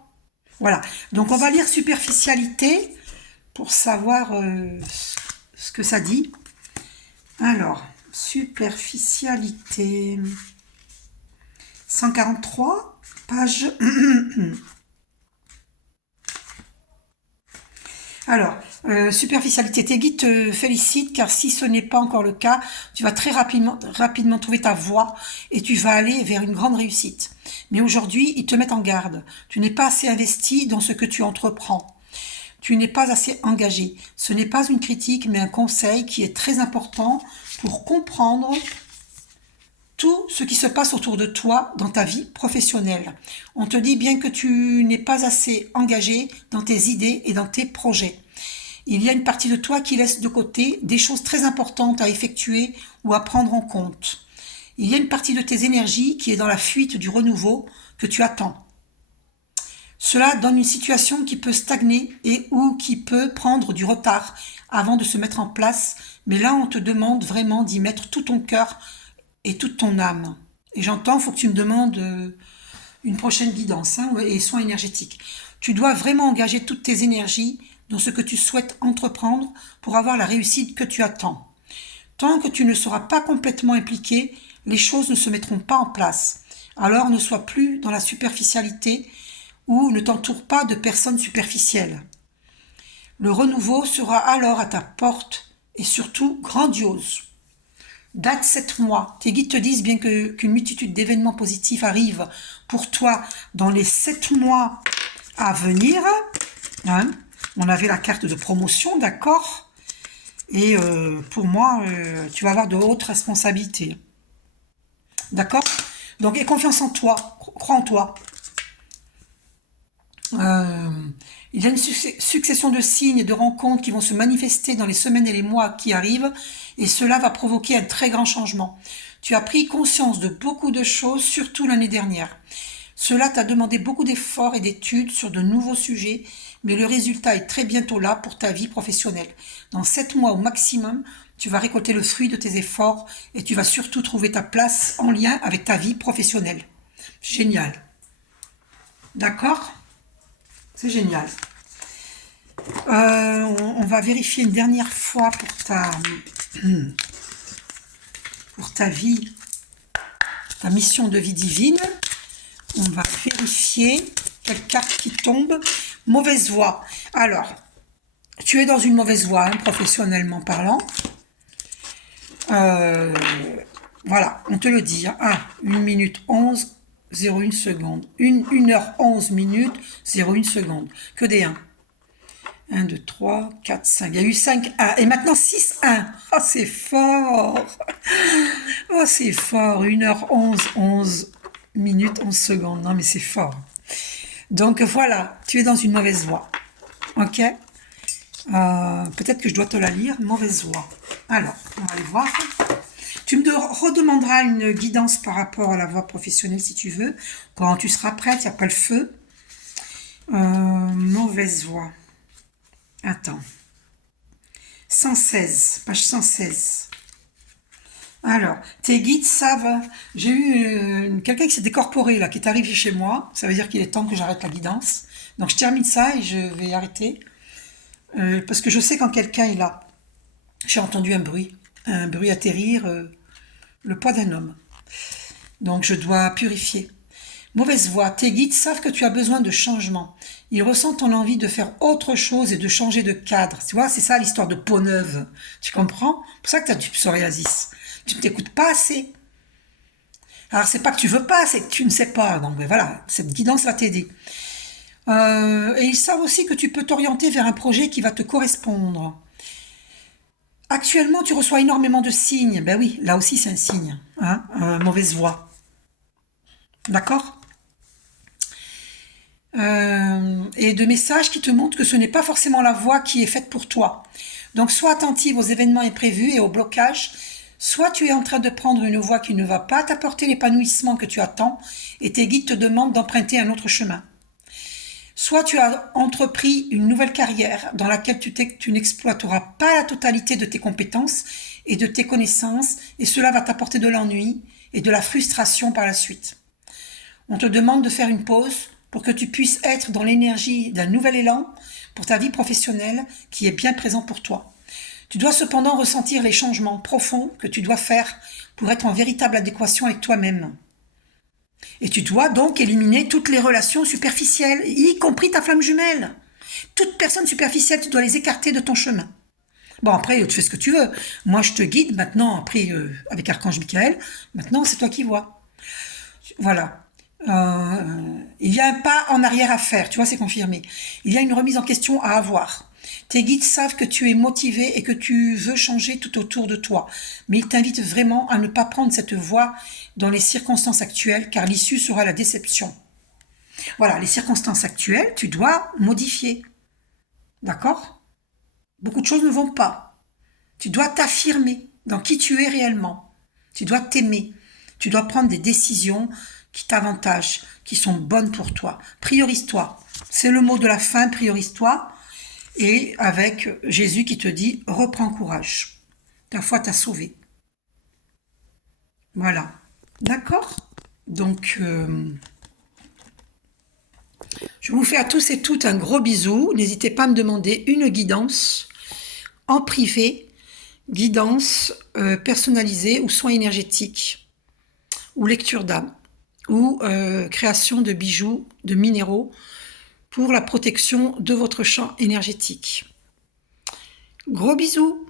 Voilà. Donc, on va lire superficialité pour savoir ce que ça dit. Alors, superficialité. 143, page... Alors, superficialité, tes guides te félicitent car si ce n'est pas encore le cas, tu vas très rapidement trouver ta voie et tu vas aller vers une grande réussite. Mais aujourd'hui, ils te mettent en garde. Tu n'es pas assez investi dans ce que tu entreprends. Tu n'es pas assez engagé. Ce n'est pas une critique, mais un conseil qui est très important pour comprendre tout ce qui se passe autour de toi dans ta vie professionnelle. On te dit bien que tu n'es pas assez engagé dans tes idées et dans tes projets. Il y a une partie de toi qui laisse de côté des choses très importantes à effectuer ou à prendre en compte. Il y a une partie de tes énergies qui est dans la fuite du renouveau que tu attends. Cela donne une situation qui peut stagner et ou qui peut prendre du retard avant de se mettre en place. Mais là, on te demande vraiment d'y mettre tout ton cœur et toute ton âme. Et j'entends, il faut que tu me demandes une prochaine guidance, hein, et soins énergétiques. Tu dois vraiment engager toutes tes énergies dans ce que tu souhaites entreprendre pour avoir la réussite que tu attends. Tant que tu ne seras pas complètement impliqué, les choses ne se mettront pas en place. Alors ne sois plus dans la superficialité ou ne t'entoure pas de personnes superficielles. Le renouveau sera alors à ta porte et surtout grandiose. Date 7 mois. Tes guides te disent bien qu'une multitude d'événements positifs arrivent pour toi dans les 7 mois à venir. Hein. On avait la carte de promotion, d'accord. Et pour moi, tu vas avoir de hautes responsabilités. D'accord. Donc, aie confiance en toi. Crois en toi. Il y a une succession de signes et de rencontres qui vont se manifester dans les semaines et les mois qui arrivent, et cela va provoquer un très grand changement. Tu as pris conscience de beaucoup de choses, surtout l'année dernière. Cela t'a demandé beaucoup d'efforts et d'études sur de nouveaux sujets, mais le résultat est très bientôt là pour ta vie professionnelle. Dans 7 mois au maximum, tu vas récolter le fruit de tes efforts et tu vas surtout trouver ta place en lien avec ta vie professionnelle. Génial. D'accord ? C'est génial. On va vérifier une dernière fois pour ta vie, ta mission de vie divine. On va vérifier quelle carte qui tombe. Mauvaise voie. Alors, tu es dans une mauvaise voie, hein, professionnellement parlant. Voilà, on te le dit. Hein. 1 minute 11, 0,1 seconde. 1 heure 11 minutes, 0,1 seconde. Que des 1. 1, 2, 3, 4, 5. Il y a eu 5 1. Et maintenant 6 1. Oh, c'est fort. Oh, c'est fort. 1 heure 11, 11 minutes, 11 secondes. Non, mais c'est fort. Donc voilà, tu es dans une mauvaise voie. Ok. Peut-être que je dois te la lire. Mauvaise voie. Alors, on va aller voir. Tu me redemanderas une guidance par rapport à la voie professionnelle si tu veux. Quand tu seras prête, il n'y a pas le feu. Mauvaise voie. Attends. 116, page 116. Alors, tes guides savent... J'ai eu quelqu'un qui s'est décorporé, là, qui est arrivé chez moi. Ça veut dire qu'il est temps que j'arrête la guidance. Donc, je termine ça et je vais arrêter. Parce que je sais quand quelqu'un est là. J'ai entendu un bruit atterrir, le poids d'un homme. Donc, je dois purifier. Mauvaise voie. Tes guides savent que tu as besoin de changement. Ils ressentent ton envie de faire autre chose et de changer de cadre. Tu vois, c'est ça l'histoire de peau neuve. Tu comprends ? C'est pour ça que tu as du psoriasis. Tu ne t'écoutes pas assez. Alors, c'est pas que tu veux pas, c'est que tu ne sais pas. Donc, ben voilà, cette guidance va t'aider. Et ils savent aussi que tu peux t'orienter vers un projet qui va te correspondre. Actuellement, tu reçois énormément de signes. Ben oui, là aussi, c'est un signe. Hein, mauvaise voie. D'accord ? Et de messages qui te montrent que ce n'est pas forcément la voie qui est faite pour toi. Donc, sois attentive aux événements imprévus et aux blocages. Soit tu es en train de prendre une voie qui ne va pas t'apporter l'épanouissement que tu attends et tes guides te demandent d'emprunter un autre chemin. Soit tu as entrepris une nouvelle carrière dans laquelle tu n'exploiteras pas la totalité de tes compétences et de tes connaissances et cela va t'apporter de l'ennui et de la frustration par la suite. On te demande de faire une pause pour que tu puisses être dans l'énergie d'un nouvel élan pour ta vie professionnelle qui est bien présent pour toi. Tu dois cependant ressentir les changements profonds que tu dois faire pour être en véritable adéquation avec toi-même. Et tu dois donc éliminer toutes les relations superficielles, y compris ta flamme jumelle. Toute personne superficielle, tu dois les écarter de ton chemin. Bon, après, tu fais ce que tu veux. Moi, je te guide maintenant, après, avec Archange Michael. Maintenant, c'est toi qui vois. Voilà. Il y a un pas en arrière à faire, tu vois, c'est confirmé. Il y a une remise en question à avoir. Tes guides savent que tu es motivé et que tu veux changer tout autour de toi. Mais ils t'invitent vraiment à ne pas prendre cette voie dans les circonstances actuelles, car l'issue sera la déception. Voilà, les circonstances actuelles, tu dois modifier. D'accord ? Beaucoup de choses ne vont pas. Tu dois t'affirmer dans qui tu es réellement. Tu dois t'aimer. Tu dois prendre des décisions qui t'avantagent, qui sont bonnes pour toi. Priorise-toi. C'est le mot de la fin, priorise-toi. Et avec Jésus qui te dit « Reprends courage ». Ta foi t'a sauvé. Voilà. D'accord ? Donc, Je vous fais à tous et toutes un gros bisou. N'hésitez pas à me demander une guidance en privé, guidance personnalisée ou soins énergétiques, ou lecture d'âme, ou création de bijoux, de minéraux pour la protection de votre champ énergétique. Gros bisous!